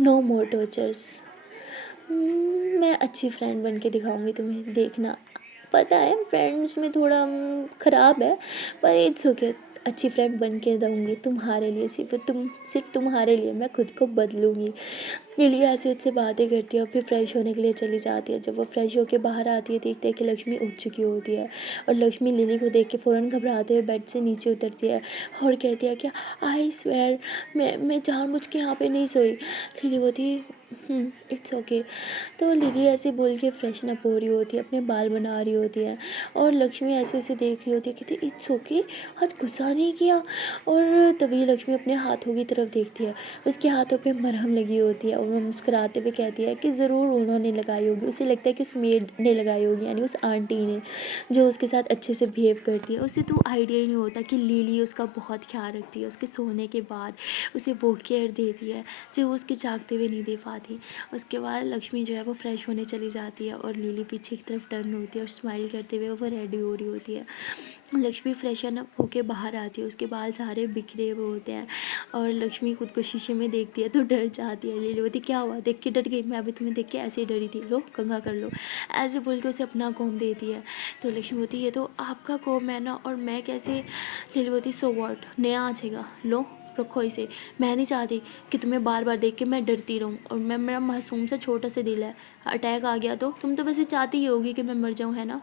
नो मोर टॉर्चर्स। मैं अच्छी फ्रेंड बन के दिखाऊंगी तुम्हें, देखना। पता है फ्रेंड्स में थोड़ा ख़राब है, पर इट्स ओके, अच्छी फ्रेंड बन के रहूँगी तुम्हारे लिए, सिर्फ तुम्हारे लिए मैं खुद को बदलूँगी। लिली ऐसे उससे बातें करती है और फिर फ्रेश होने के लिए चली जाती है। जब वो फ्रेश होकर बाहर आती है, देखते हैं कि लक्ष्मी उठ चुकी होती है, और लक्ष्मी लिली को देख के फ़ौरन घबराते हुए बेड से नीचे उतरती है और कहती है कि आई स्वेयर मैं जानबूझ के यहाँ पे नहीं सोई। लिली बोलती इट्स ओके। तो लिली ऐसे बोल के फ्रेशन अप हो रही होती है, अपने बाल बना रही होती है, और लक्ष्मी ऐसे उसे देख रही होती है, कहती इट्स ओके, आज गुस्सा नहीं किया। और तभी लक्ष्मी अपने हाथों की तरफ देखती है, उसके हाथों पे मरहम लगी होती है, और वो मुस्कुराते हुए कहती है कि ज़रूर उन्होंने लगाई होगी, उसे लगता है कि उस मेड ने लगाई होगी, यानी उस आंटी ने, जो उसके साथ अच्छे से बिहेव करती है। उसे तो आइडिया ही नहीं होता कि लिली उसका बहुत ख्याल रखती है, उसके सोने के बाद उसे वो केयर देती है जो वो उसके जागते हुए नहीं दे पाती। उसके बाद लक्ष्मी जो है वो फ्रेश होने चली जाती है, और लिली पीछे की तरफ टर्न होती है और स्माइल करते हुए वो रेडी हो रही होती है। लक्ष्मी फ्रेशन अप होके बाहर आती है, उसके बाल सारे बिखरे हुए होते हैं, और लक्ष्मी खुद को शीशे में देखती है तो डर जाती है। लिली बोलती क्या हुआ, देख के डर गई, मैं अभी तुम्हें देख के ऐसे ही डरी थी, लो कंघा कर लो। ऐसे बोल के उसे अपना कॉम्ब देती है। तो लक्ष्मी बोलती ये तो आपका कॉम्ब है ना, और मैं कैसे। लिली बोलती सो वॉट, नया आ जाएगा, लो रखो इसे, मैं नहीं चाहती कि तुम्हें बार बार देख के मैं डरती रहूँ, और मैं, मेरा मासूम सा छोटा सा दिल है, अटैक आ गया तो तुम तो बस ये चाहती ही होगी कि मैं मर जाऊँ, है ना।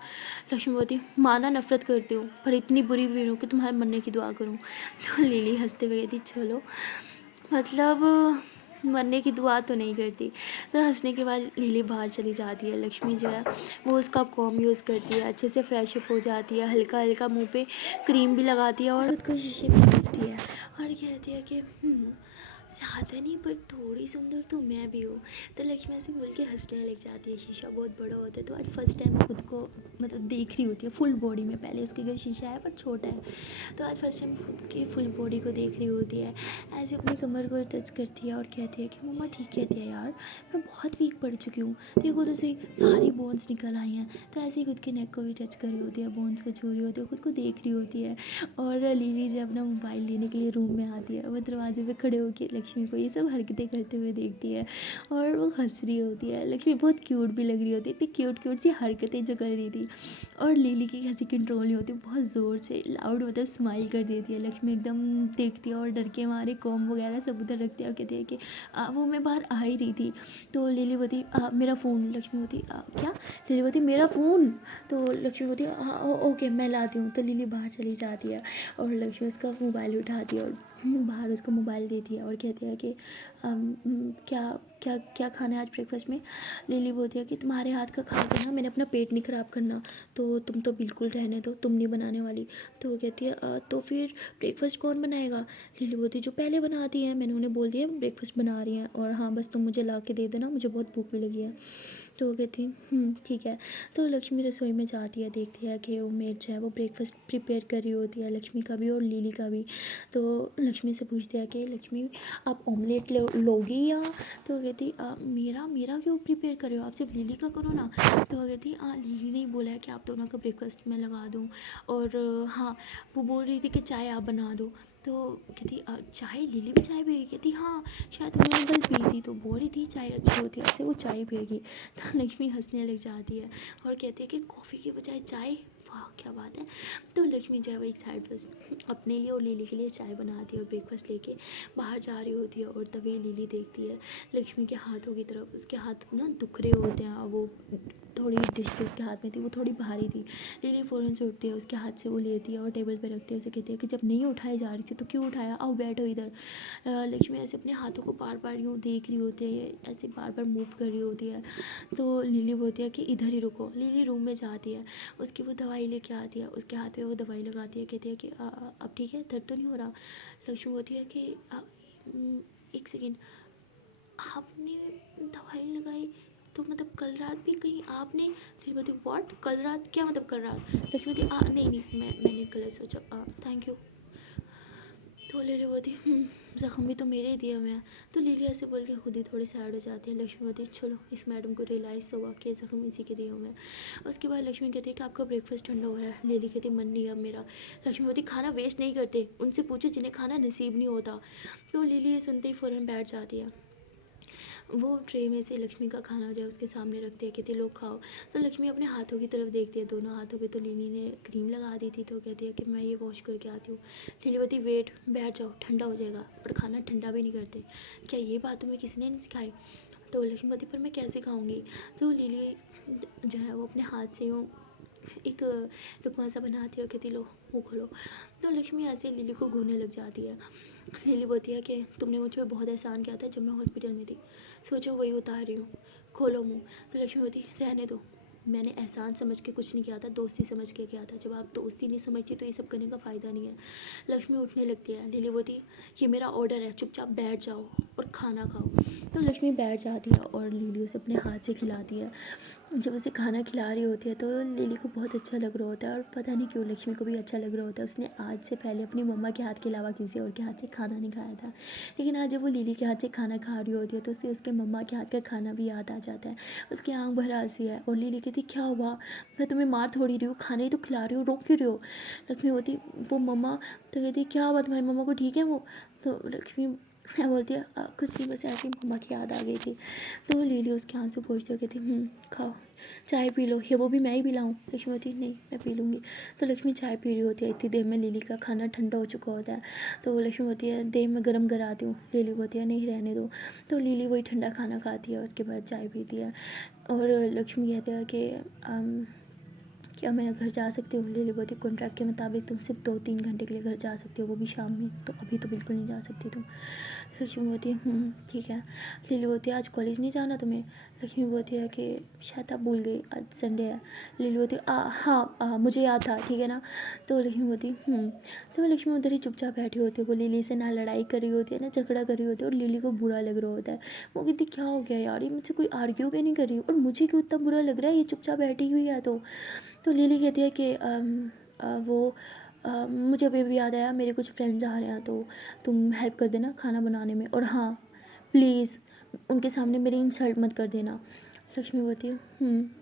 लक्ष्मी बोलती, माना नफरत करती हूँ पर इतनी बुरी भी नहीं हूँ कि तुम्हारे मरने की दुआ करूँ। तो लिली हंसते हुए कहती, चलो मतलब मरने की दुआ तो नहीं करती। तो हंसने के बाद लिली बाहर चली जाती है। लक्ष्मी जो है वो उसका कॉम यूज़ करती है, अच्छे से फ्रेश अप हो जाती है, हल्का हल्का मुंह पे क्रीम भी लगाती है और खुद को शीशे में देखती है और कहती है कि ज़्यादा नहीं पर थोड़ी सुंदर तो मैं भी हूँ। तो लक्ष्मी ऐसे बोल के हंसने लग जाती है। शीशा बहुत बड़ा होता है, तो आज फर्स्ट टाइम खुद को मतलब देख रही होती है फुल बॉडी में। पहले उसके घर शीशा है पर छोटा है, तो आज फर्स्ट टाइम खुद की फुल बॉडी को देख रही होती है। ऐसे अपनी कमर को टच करती है और कहती है कि मम्मा ठीक कहती है यार, मैं बहुत वीक पड़ चुकी हूँ, देखो तो सही सारी बोन्स निकल आई हैं। तो ऐसे ही खुद के नेक को भी टच कर रही होती है, बोन्स को छू रही होती है, खुद को देख रही होती है। और लिली जब अपना मोबाइल लेने के लिए रूम में आती है, वो दरवाजे पे खड़े होकर लक्ष्मी को ये सब हरकतें करते हुए देखती है और वो हंस रही होती है। लक्ष्मी बहुत क्यूट भी लग रही होती है, इतनी क्यूट क्यूट सी हरकतें जो कर रही थी। और लिली की हंसी कंट्रोल नहीं होती, बहुत ज़ोर से लाउड मतलब स्माइल कर देती है। लक्ष्मी एकदम देखती है और डर के मारे कॉम वगैरह सब उधर रखती है और कहती है कि वो मैं बाहर आ ही रही थी। तो लिली बोती, मेरा फ़ोन। लक्ष्मी बोती, क्या? लिली बोती, मेरा फ़ोन। तो लक्ष्मी बोती, ओके मैं लाती हूँ। तो लिली बाहर चली जाती है और लक्ष्मी उसका मोबाइल उठाती है और बाहर उसको मोबाइल देती है और कहती है कि क्या क्या क्या खाना है आज ब्रेकफास्ट में। लिली बोलती है कि तुम्हारे हाथ का खा के ना मैंने अपना पेट नहीं ख़राब करना, तो तुम तो बिल्कुल रहने दो, तुम नहीं बनाने वाली। तो वो कहती है तो फिर ब्रेकफास्ट कौन बनाएगा। लिली बोलती है जो पहले बनाती है, मैंने उन्हें बोल दिया ब्रेकफास्ट बना रही हैं, और हाँ बस तुम मुझे ला के दे देना, मुझे बहुत भूख भी लगी है। तो वो कहती ठीक है। तो लक्ष्मी रसोई में जाती है, देखती है कि वो मेड जो है वो ब्रेकफास्ट प्रिपेयर कर रही होती है, लक्ष्मी का भी और लिली का भी। तो लक्ष्मी से पूछती है कि लक्ष्मी आप ऑमलेट लोगी या। तो वो कहती मेरा मेरा क्यों प्रिपेयर कर रहे हो, आप सिर्फ लिली का करो ना। तो वो कहती लिली ने ही बोला है कि आप दोनों का ब्रेकफास्ट मैं लगा दूँ, और हाँ वो बोल रही थी कि चाय आप बना दो। तो कहती चाय, लिली भी चाय पिएगी। कहती हाँ शायद उन्होंने कल पी थी तो बोल रही थी चाय अच्छी होती है, ऐसे वो चाय पिएगी। तो लक्ष्मी हंसने लग जाती है और कहती है कि कॉफ़ी की बजाय चाय, वाह क्या बात है। तो लक्ष्मी जो है वो एक साइड पर अपने लिए और लिली के लिए चाय बनाती है और ब्रेकफास्ट लेके बाहर जा रही होती है। और तभी लिली देखती है लक्ष्मी के हाथों की तरफ, उसके हाथ ना दुख रहे होते हैं। वो थोड़ी डिश जो उसके हाथ में थी वो थोड़ी भारी थी। लिली फ़ौरन से उठती है, उसके हाथ से वो लेती है और टेबल पे रखती है। उसे कहती है कि जब नहीं उठाई जा रही थी तो क्यों उठाया, आओ बैठो इधर। लक्ष्मी ऐसे अपने हाथों को बार बार यूँ देख रही होती है, ऐसे बार बार मूव कर रही होती है। तो लिली बोलती है कि इधर ही रुको। लिली रूम में जाती है, उसकी वो दवाई लेके आती है, उसके हाथ में वो दवाई लगाती है, कहती है कि अब ठीक है, दर्द तो नहीं हो रहा। लक्ष्मी बोलती है कि एक सेकेंड, आपने दवाई लगाई तो मतलब कल रात भी कहीं आपने। फिर बोलती व्हाट, कल रात क्या मतलब कल रात। लक्ष्मी बोलती नहीं नहीं मैंने गलत सोचा, थैंक यू। तो लिली बोलती ज़ख्म भी तो मेरे ही दिए हुए हैं। तो लिली ऐसे बोल के खुद ही थोड़ी सैड हो जाती है। लक्ष्मी बोलती चलो इस मैडम को रियलाइज़ हुआ कि ज़ख्म इसी के दिए हुए हैं। उसके बाद लक्ष्मी कहती है कि आपका ब्रेकफास्ट ठंडा हो रहा है। लिली कहती मन नहीं है अब मेरा। लक्ष्मी बोलती खाना वेस्ट नहीं करते, उनसे पूछो जिन्हें खाना नसीब नहीं होता। तो लिली ये सुनते ही फ़ौरन बैठ जाती है। वो ट्रे में से लक्ष्मी का खाना जो है उसके सामने रखती है, कहती है लो खाओ। तो लक्ष्मी अपने हाथों की तरफ देखती है, दोनों हाथों पे तो लिली ने क्रीम लगा दी थी। तो कहती है कि मैं ये वॉश करके आती हूँ। लिली बोलती वेट, बैठ जाओ ठंडा हो जाएगा, और खाना ठंडा भी नहीं करते, क्या ये बात तुम्हें किसी ने नहीं सिखाई। तो लक्ष्मी बोलती पर मैं कैसे खाऊँगी। तो लिली जो है वो अपने हाथ से यूँ एक लुकमा सा बनाती है और कहती लो मुँह खोलो। तो लक्ष्मी ऐसे लिली को घूरने लग जाती है। लिली बोलती है कि तुमने मुझ पर बहुत एहसान किया था जब मैं हॉस्पिटल में थी, सोचो वही उतार रही हूँ, खोलो मुँह। तो लक्ष्मी बोलती रहने दो, मैंने एहसान समझ के कुछ नहीं किया था, दोस्ती समझ के किया था, जब आप दोस्ती नहीं समझती तो ये सब करने का फ़ायदा नहीं है। लक्ष्मी उठने लगती है। लिली बोलती ये मेरा ऑर्डर है, चुपचाप बैठ जाओ और खाना खाओ। तो लक्ष्मी बैठ जाती है और लिली उसे अपने हाथ से खिलाती है। जब उसे खाना खिला रही होती है तो लिली को बहुत अच्छा लग रहा होता है, और पता नहीं क्यों लक्ष्मी को भी अच्छा लग रहा होता है। उसने आज से पहले अपनी मम्मा के हाथ के अलावा किसी और के हाथ से खाना नहीं खाया था, लेकिन आज जब वो लिली के हाथ से खाना खा रही होती है तो उसे उसके मम्मा के हाथ का खाना भी याद आ जाता है। उसकी आँख भर आती है और लिली कहती क्या हुआ, मैं तुम्हें मार थोड़ी रही हूँ, खाना ही तो खिला रही हूँ, रोक क्यों रही हो। लक्ष्मी होती वो मम्मा। तो कहती क्या हुआ तुम्हारी मम्मा को, ठीक है वो। तो लक्ष्मी मैं बोलती है कुछ नहीं, बस ऐसे ही मम्मा की याद आ गई थी। तो लिली उसके आंसू पोंछते हुए कहती खाओ, चाय पी लो, ये वो भी मैं ही पिलाऊँ? लक्ष्मी बोलती नहीं मैं पी लूँगी। तो लक्ष्मी चाय पी रही होती है, इतनी देर में लिली का खाना ठंडा हो चुका होता है। तो वो लक्ष्मी बोलती है दे मैं गर्म कराती हूँ। लिली बोलती है नहीं रहने दो। तो लिली वही ठंडा खाना खाती है, उसके बाद चाय पीती है। और लक्ष्मी कहती है कि क्या मैं घर जा सकती हूँ? लिली बोलती कॉन्ट्रैक्ट के मुताबिक तुम सिर्फ 2-3 घंटे के लिए घर जा सकती हो, वो भी शाम में, तो अभी तो बिल्कुल नहीं जा सकती तुम। लक्ष्मी बोलती है ठीक है। लिली बोलती है आज कॉलेज नहीं जाना तुम्हें? लक्ष्मी बोलती है कि शायद आप भूल गई आज संडे है। लिली बोलती है हाँ मुझे याद था, ठीक है ना? तो लक्ष्मी बोलती तो लक्ष्मी उधर ही चुपचाप बैठी होती है। वो लिली से ना लड़ाई करी होती है ना झगड़ा करी होती है, और लिली को बुरा लग रहा होता है। वो कहती क्या हो गया यार, ये मुझसे कोई आर्ग्यू भी नहीं कर रही और मुझे क्यों इतना बुरा लग रहा है, ये चुपचाप बैठी हुई है। तो लिली कहती है कि मुझे अभी भी याद आया, मेरे कुछ फ्रेंड्स आ रहे हैं, तो तुम हेल्प कर देना खाना बनाने में, और हाँ प्लीज़ उनके सामने मेरी इंसल्ट मत कर देना। लक्ष्मी बोलती है।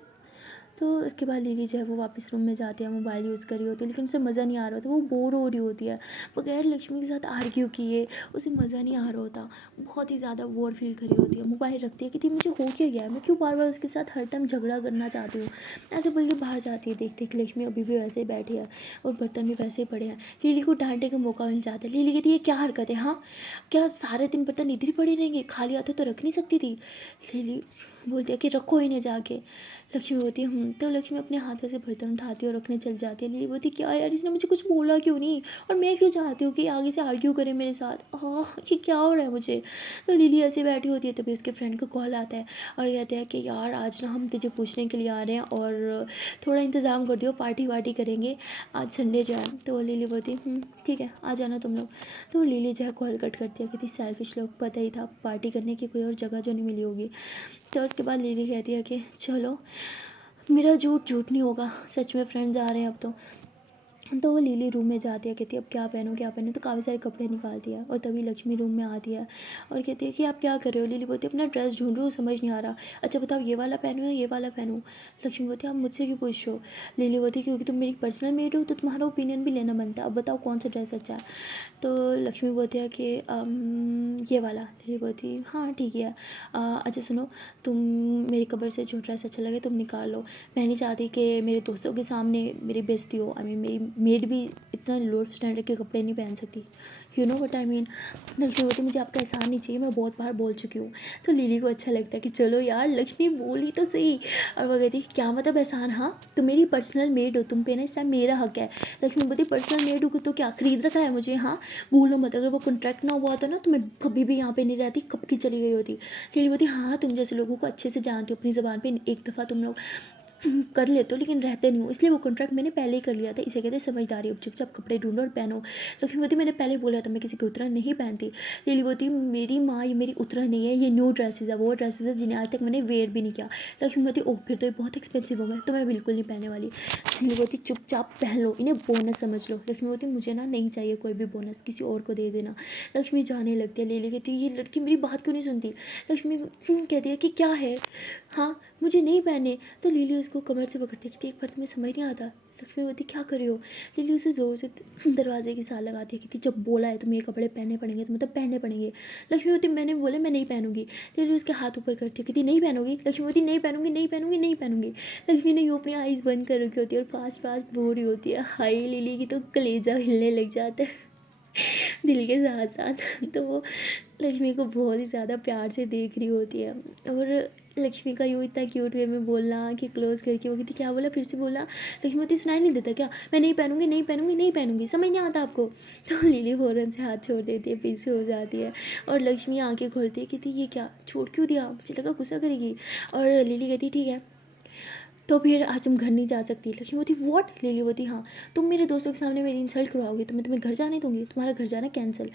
तो उसके बाद लिली जो है वो वापस रूम में जाती है, मोबाइल यूज़ कर रही होती है, लेकिन उसे मज़ा नहीं आ रहा होता, वो बोर हो रही होती है बगैर लक्ष्मी के साथ आर्ग्यू किए। उसे मज़ा नहीं आ रहा होता, बहुत ही ज़्यादा बोर फील कर रही होती है। मोबाइल रखती है कि मुझे हो क्या गया है, मैं क्यों बार बार उसके साथ हर टाइम झगड़ा करना चाहती हूँ। ऐसे बोल के बाहर जाती है, देखते कि लक्ष्मी अभी भी वैसे ही बैठी है और बर्तन भी वैसे ही पड़े हैं। लिली को डांटने का मौका मिल जाता है। लिली कहती है क्या हरकत है, हाँ क्या सारे दिन बर्तन इधर ही पड़े रहेंगे, खाली हाथों तो रख नहीं सकती थी? लिली बोलती है कि रखो इन्हें जाके। लक्ष्मी बोलती है तो लक्ष्मी अपने हाथों से बर्तन उठाती है और रखने चल जाती है। लिली बोलती क्या यार, इसने मुझे कुछ बोला क्यों नहीं, और मैं क्यों चाहती हूँ कि आगे से आर्ग्यू करे मेरे साथ, ये क्या हो रहा है मुझे। तो लिली ऐसे बैठी होती है, तभी उसके फ्रेंड का कॉल आता है और कहते हैं कि यार आज ना हम तुझे पूछने के लिए आ रहे हैं और थोड़ा इंतज़ाम कर दियो, पार्टी वार्टी करेंगे आज संडे जो है। तो लिली बोलती ठीक है आ जाना तुम लोग। तो लिली जो है कॉल कट करती है, कहती सेल्फिश लोग, पता ही था पार्टी करने की कोई और जगह जो नहीं मिली होगी। तो उसके बाद लिली कहती है कि चलो मेरा झूठ झूठ नहीं होगा, सच में फ्रेंड्स आ रहे हैं अब तो वो लिली रूम में जाती है, कहती है अब क्या पहनूं क्या पहनूं, तो काफ़ी सारे कपड़े निकालती है। और तभी लक्ष्मी रूम में आती है और कहती है कि आप क्या कर रहे हो? लिली बोलती है अपना ड्रेस ढूंढ रही हूँ, समझ नहीं आ रहा। अच्छा बताओ ये वाला पहनूं या ये वाला पहनूं? लक्ष्मी बोलती है आप मुझसे क्यों पूछ रहे हो? लिली बोलती है क्योंकि तुम मेरी पर्सनल मेड हो तो तुम्हारा ओपिनियन भी लेना बनता है, अब बताओ कौन सा ड्रेस अच्छा है? तो लक्ष्मी बोलती है कि ये वाला। लिली बोलती है हाँ ठीक है। अच्छा सुनो, तुम मेरी कबर से जो ड्रेस अच्छा लगे तुम निकाल लो, मैं नहीं चाहती कि मेरे दोस्तों के सामने मेरी बेइज्जती हो। आई मीन मेरी मेड भी इतना लो स्टैंडर्ड के कपड़े नहीं पहन सकती, you know what I mean. Lakshmi बोलती मुझे आपका एहसान नहीं चाहिए, मैं बहुत बार बोल चुकी हूँ। तो लिली को अच्छा लगता है कि चलो यार लक्ष्मी बोली तो सही। और वो कहती क्या मतलब एहसान, हाँ तुम मेरी पर्सनल मेड हो, तुम पे ना इस टाइम मेरा हक है। लक्ष्मी बोलती पर्सनल मेड हो तो क्या खरीद रखा है मुझे, हाँ भूलो मत, अगर वो कॉन्ट्रैक्ट ना हुआ होता ना तो मैं कभी भी यहाँ पे नहीं रहती, कब की चली गई होती। लिली बोलती हाँ तुम जैसे लोगों को अच्छे से जानती हो, अपनी ज़बान पे एक दफ़ा तुम लोग कर लेते हो लेकिन रहते नहीं हो, इसलिए वो कॉन्ट्रैक्ट मैंने पहले ही कर लिया था, इसे कहते हैं समझदारी। अब चुपचाप कपड़े ढूंढो और पहनो। लक्ष्मी बोलती मैंने पहले बोला था मैं किसी की उतरा नहीं पहनती। लिली बोलती मेरी माँ ये मेरी उतरा नहीं है, ये न्यू ड्रेसेस है, वो ड्रेसेस है जिन्हें आज तक मैंने वेयर भी नहीं किया। लक्ष्मी बोलती ओह फिर तो ये बहुत एक्सपेंसिव हो गए, तो मैं बिल्कुल नहीं पहनने वाली। लिली बोलती चुपचाप पहन लो, इन्हें बोनस समझ लो। लक्ष्मी बोलती मुझे ना नहीं चाहिए कोई भी बोनस, किसी और को दे देना। लक्ष्मी जाने लगती है। लिली कहती ये लड़की मेरी बात क्यों नहीं सुनती? लक्ष्मी कहती है कि क्या है, हाँ मुझे नहीं पहने। तो लिली उसको कमर से पकड़ती है कि एक बार तुम्हें समझ नहीं आता। लक्ष्मी बोलती क्या कर रही हो? लिली उसे ज़ोर से दरवाजे की साल लगाती है, कि जब बोला है तुम्हें ये कपड़े पहनने पड़ेंगे तो मतलब पहनने पड़ेंगे। लक्ष्मी बोलती मैंने बोला मैं नहीं पहनूंगी। लिली उसके हाथ ऊपर करती है, कहती नहीं पहनोगी? लक्ष्मी बोलती नहीं पहनूंगी नहीं पहनूंगी नहीं पहनूंगी। लक्ष्मी ने यूँ अपनी आइज़ बंद कर रखी होती है और फास्ट फास्ट बो रही होती है। हाय लिली की तो कलेजा हिलने लग जाता है दिल के साथ साथ। तो वो लक्ष्मी को बहुत ही ज़्यादा प्यार से देख रही होती है और लक्ष्मी का यूँ इतना क्यूट वे में बोलना कि क्लोज करके वो कहती क्या बोला, फिर से बोलना। लक्ष्मी बोलती सुनाई नहीं देता क्या, मैं नहीं पहनूंगी नहीं पहनूंगी नहीं पहनूंगी, समझ नहीं आता आपको? तो लिली फ़ौरन से हाथ छोड़ देती है, पीछे हो जाती है और लक्ष्मी आंखें खोलती है, कहती ये क्या छोड़ क्यों दिया, मुझे लगा गुस्सा करेगी। और लिली कहती ठीक है तो फिर आज तुम घर नहीं जा सकती। लक्ष्मी बोलती व्हाट? लिली बोलती हाँ तुम मेरे दोस्तों के सामने मेरी इंसल्ट करवाओगी तो मैं तुम्हें घर जाने दूंगी, तुम्हारा घर जाना कैंसिल।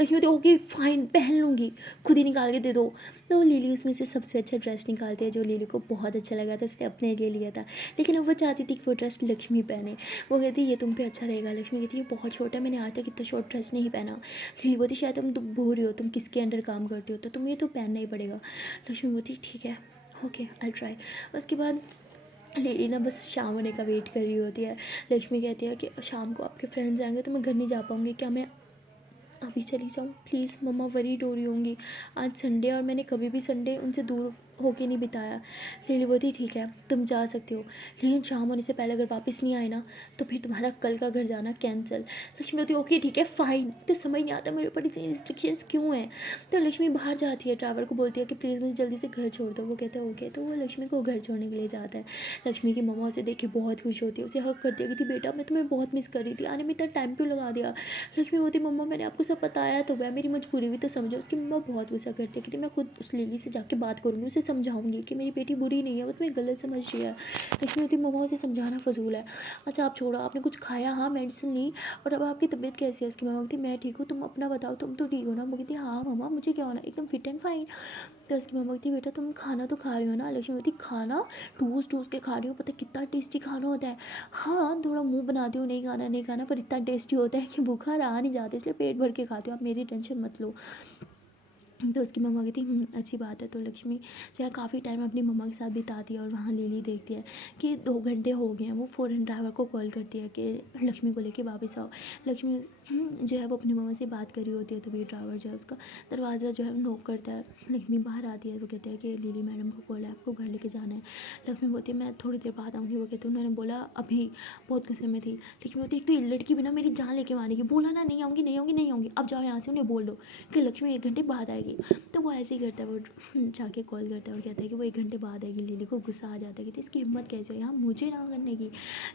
लक्ष्मी बोलती ओके फाइन पहन लूँगी, खुद ही निकाल के दे दो। तो लिली उसमें से सबसे अच्छा ड्रेस निकालती है जो लिली को बहुत अच्छा लगा था, उसने अपने लिए लिया था, लेकिन अब वो चाहती थी कि वो ड्रेस लक्ष्मी पहने। वो कहती ये तुम पे अच्छा रहेगा। लक्ष्मी कहती ये बहुत छोटा है, मैंने आज तक इतना शॉर्ट ड्रेस नहीं पहना। लिली बोलती शायद तुम भूल रही हो तुम किसके अंडर काम करती हो, तो तुम्हें ये तो पहनना ही पड़ेगा। लक्ष्मी बोलती ठीक है ओके आई ट्राई। उसके बाद लिली ना बस शाम होने का वेट कर रही होती है। लक्ष्मी कहती है कि शाम को आपके फ्रेंड्स आएंगे तो मैं घर नहीं जा पाऊँगी, क्या मैं अभी चली जाऊँ प्लीज़, मम्मा वरीड हो रही होंगी। आज संडे और मैंने कभी भी संडे उनसे दूर होके नहीं बिताया। लिली बोलती ठीक है तुम जा सकते हो, लेकिन शाम होने से पहले अगर वापस नहीं आए ना तो फिर तुम्हारा कल का घर जाना कैंसिल। लक्ष्मी बोलती ओके ठीक है फ़ाइन। तो समझ नहीं आता मेरे ऊपर इतनी रिस्ट्रिक्शंस क्यों हैं। तो लक्ष्मी बाहर जाती है, ड्राइवर को बोलती है कि प्लीज़ मुझे जल्दी से घर छोड़ दो। वो कहते हैं ओके, तो वो लक्ष्मी को घर छोड़ने के लिए जाता है। लक्ष्मी की मम्मा उसे देख के बहुत खुश होती है, उसे हक करती है कि बेटा मैं तुम्हें बहुत मिस कर रही थी, आने में इतना टाइम क्यों लगा दिया। लक्ष्मी बोलती मम्मा मैंने आपको सब बताया तो वह मेरी मजबूरी भी तो समझो। उसकी मम्मा बहुत गुस्सा करती है कि मैं खुद उस लिली से जाके बात करूँगी, उसे समझाऊंगी कि मेरी बेटी बुरी नहीं है, वो तुम्हें गलत समझ रही है। लक्ष्मी बोलती मम्मा उसे समझाना फजूल है। अच्छा आप छोड़ो, आपने कुछ खाया, हाँ मेडिसिन ली, और अब आपकी तबीयत कैसी है। उसकी मम्मा बोलती मैं ठीक हूँ, तुम अपना बताओ तुम तो ठीक हो ना। वो कहती हाँ मम्मा मुझे क्या होना, एकदम फिट एंड फाइन। तो उसकी मम्मा कहती बेटा तुम खाना तो खा रही हो ना। लक्ष्मी बोलती खाना टूस टूस के खा रही हो, पता कितना टेस्टी खाना होता है। हाँ थोड़ा मुंह बनाती हूँ, नहीं खाना नहीं खाना, पर इतना टेस्टी होता है कि बुखार आ नहीं जाता, इसलिए पेट भर के खाती हूँ, आप मेरी टेंशन मत लो। तो उसकी मम्मा कहती अच्छी बात है। तो लक्ष्मी जो है काफ़ी टाइम अपनी मम्मा के साथ बिताती है और वहाँ लिली देखती है कि 2 घंटे हो गए हैं। वो फ़ौरन ड्राइवर को कॉल करती है कि लक्ष्मी को लेके वापस आओ। लक्ष्मी जो है वो अपनी मम्मा से बात कर रही होती है, तभी ड्राइवर जो है उसका दरवाज़ा जो है नॉक करता है। लक्ष्मी बाहर आती है, वो कहते हैं कि लिली मैडम को कॉल है, आपको घर लेके जाना है। लक्ष्मी बोलती है मैं थोड़ी देर बाद आऊँगी। वो कहते हैं उन्होंने बोला अभी, बहुत गुस्से में थी। लक्ष्मी बोलती एक तो ये लड़की भी ना मेरी जान लेके मारेगी, बोला ना नहीं आऊँगी नहीं आऊँगी नहीं आऊँगी, अब जाओ यहाँ से, उन्हें बोल दो कि लक्ष्मी 1 घंटे बाद आएगी। तो वो ऐसे ही करता है, वो जाके कॉल करता है और कहता है कि वो 1 घंटे बाद आएगी। लिली को गुस्सा आ जाता है कि इसकी हिम्मत कैसे है यहाँ मुझे ना करने की।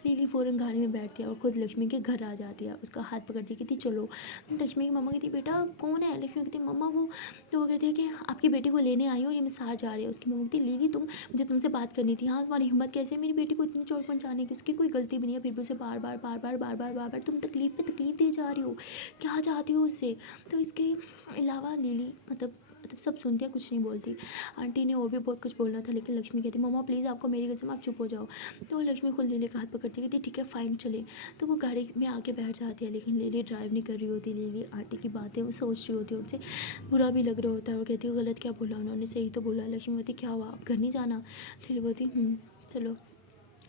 लिली फ़ौरन गाड़ी में बैठती है और खुद लक्ष्मी के घर आ जाती है, उसका हाथ पकड़ती है कहती चलो। लक्ष्मी की मम्मा कहती बेटा कौन है। लक्ष्मी कहती मम्मा वो। तो वो कहती है कि आपकी बेटी को लेने आई हो और ये मेरे साथ जा रही है। उसकी मम्मा कहती लिली तुम, मुझे तुमसे बात करनी थी। हाँ तुम्हारी हिम्मत कैसे है मेरी बेटी को इतनी चोट पहुँचाने की, उसकी कोई गलती भी नहीं है, फिर भी उसे बार बार बार बार बार बार बार बार तुम तकलीफ पे तकलीफ दे जा रही हो, क्या चाहती हो उससे। तो इसके अलावा लिली मतलब सब सुनती है, कुछ नहीं बोलती। आंटी ने और भी बहुत कुछ बोलना था, लेकिन लक्ष्मी कहती मम्मा प्लीज़ आपको मेरी कसम आप चुप हो जाओ। तो लक्ष्मी खुद लिली का हाथ पकड़ती कहती ठीक है फ़ाइन चले। तो वो गाड़ी में आके बैठ जाती है, लेकिन लिली ड्राइव नहीं कर रही होती। लिली आंटी की बातें वो सोच रही होती है, उनसे बुरा भी लग रहा होता है और कहती है गलत क्या बोला उन्होंने, सही तो बोला। लक्ष्मी बोलती क्या हुआ आप घर नहीं जाना। लिली बोलती चलो।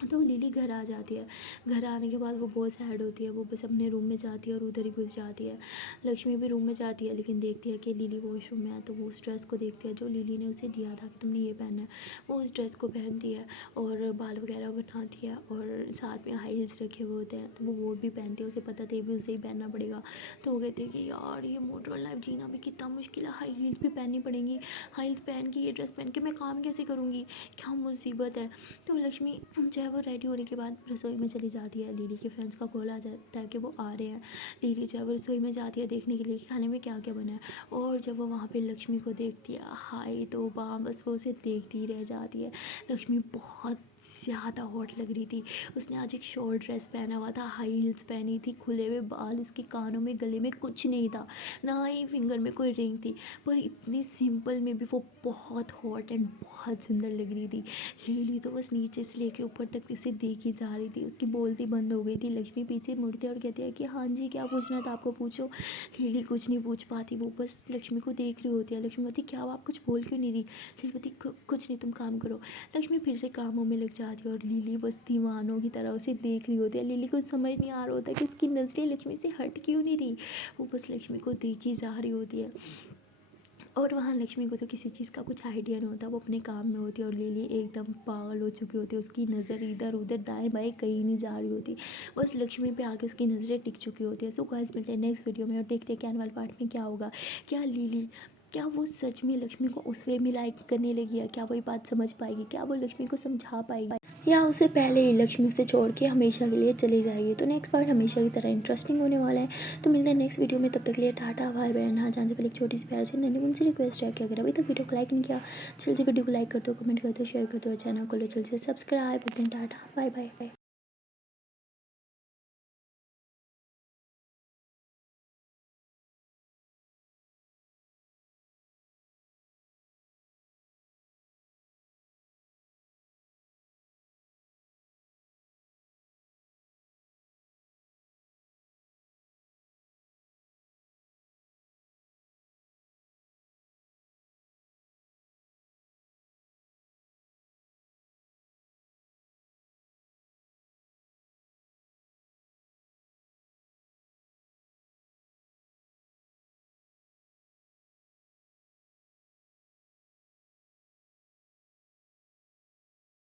तो लिली घर आ जाती है। घर आने के बाद वो बहुत सैड होती है, वो बस अपने रूम में जाती है और उधर ही घुस जाती है। लक्ष्मी भी रूम में जाती है, लेकिन देखती है कि लिली वॉशरूम में है। तो वो उस ड्रेस को देखती है जो लिली ने उसे दिया था कि तुमने ये पहनना है। वो उस ड्रेस को पहनती है और बाल वगैरह बनाती है और साथ में हाई हील्स रखे हुए होते हैं, तो वो भी पहनती है। उसे पता था ये भी उसे ही पहनना पड़ेगा। तो वो कहती है कि यार ये मॉडर्न लाइफ जीना भी कितना मुश्किल है, हाई हील्स भी पहननी पड़ेंगी, हाई हील्स पहन के ये ड्रेस पहन के मैं काम कैसे करूँगी, क्या मुसीबत है। तो लक्ष्मी जो है वो रेडी होने के बाद रसोई में चली जाती है। लिली के फ्रेंड्स का कॉल आ जाता है कि वो आ रहे हैं। लिली जो है वो रसोई में जाती है देखने के लिए कि खाने में क्या क्या बना है। और जब वो वहाँ पे लक्ष्मी को देखती है, हाय तो बस वो उसे देखती ही रह जाती है। लक्ष्मी बहुत ज़्यादा हॉट लग रही थी। उसने आज एक शॉर्ट ड्रेस पहना हुआ था, हाई हील्स पहनी थी, खुले हुए बाल, उसके कानों में गले में कुछ नहीं था, ना ही फिंगर में कोई रिंग थी, पर इतनी सिंपल में भी वो बहुत हॉट एंड बहुत सुंदर लग रही थी। लिली तो बस नीचे से लेके ऊपर तक उसे देखी जा रही थी, उसकी बोलती बंद हो गई थी। लक्ष्मी पीछे मुड़ती है और कहती है कि हाँ जी क्या पूछना था आपको पूछो। लिली कुछ नहीं पूछ पाती, वो बस लक्ष्मी को देख रही होती है। लक्ष्मी बोलती क्या हुआ, आप कुछ बोल क्यों नहीं रही। लिली बोलती कुछ नहीं तुम काम करो। लक्ष्मी फिर से कामों में लग जाती है और लिली बस दीवानों की तरह उसे देख रही होती है। लिली को समझ नहीं आ रहा होता कि उसकी नज़रें लक्ष्मी से हट क्यों नहीं रही, वो बस लक्ष्मी को देखी जा रही होती है। और वहाँ लक्ष्मी को तो किसी चीज़ का कुछ आइडिया नहीं होता, वो अपने काम में होती है और लिली एकदम पागल हो चुकी होती है। उसकी नज़र इधर उधर दाएं बाएं कहीं नहीं जा रही होती, बस लक्ष्मी पे आके उसकी नज़रें टिक चुकी होती है। सो गाइस मिलते हैं नेक्स्ट वीडियो में और देखते हैं कि आने वाले पार्ट में क्या होगा। क्या लिली, क्या वो सच में लक्ष्मी को उस वे में लाइक करने लगी है, क्या वो ये बात समझ पाएगी, क्या वो लक्ष्मी को समझा पाएगी, या उससे पहले ही लक्ष्मी उसे छोड़ के हमेशा के लिए चली जाएगी। तो नेक्स्ट पार्ट हमेशा की तरह इंटरेस्टिंग होने वाला है। तो मिलते हैं नेक्स्ट वीडियो में, तब तक के लिए टाटा बाय बाय। हाँ जाने से पहले एक छोटी सी प्यार से नन्ही मुझसे रिक्वेस्ट है कि अगर अभी तक वीडियो को लाइक नहीं किया, जल्दी वीडियो को लाइक कर दो, कमेंट कर दो, शेयर कर दो, चैनल को लो जल्दी से सब्सक्राइब। Tata bye bye.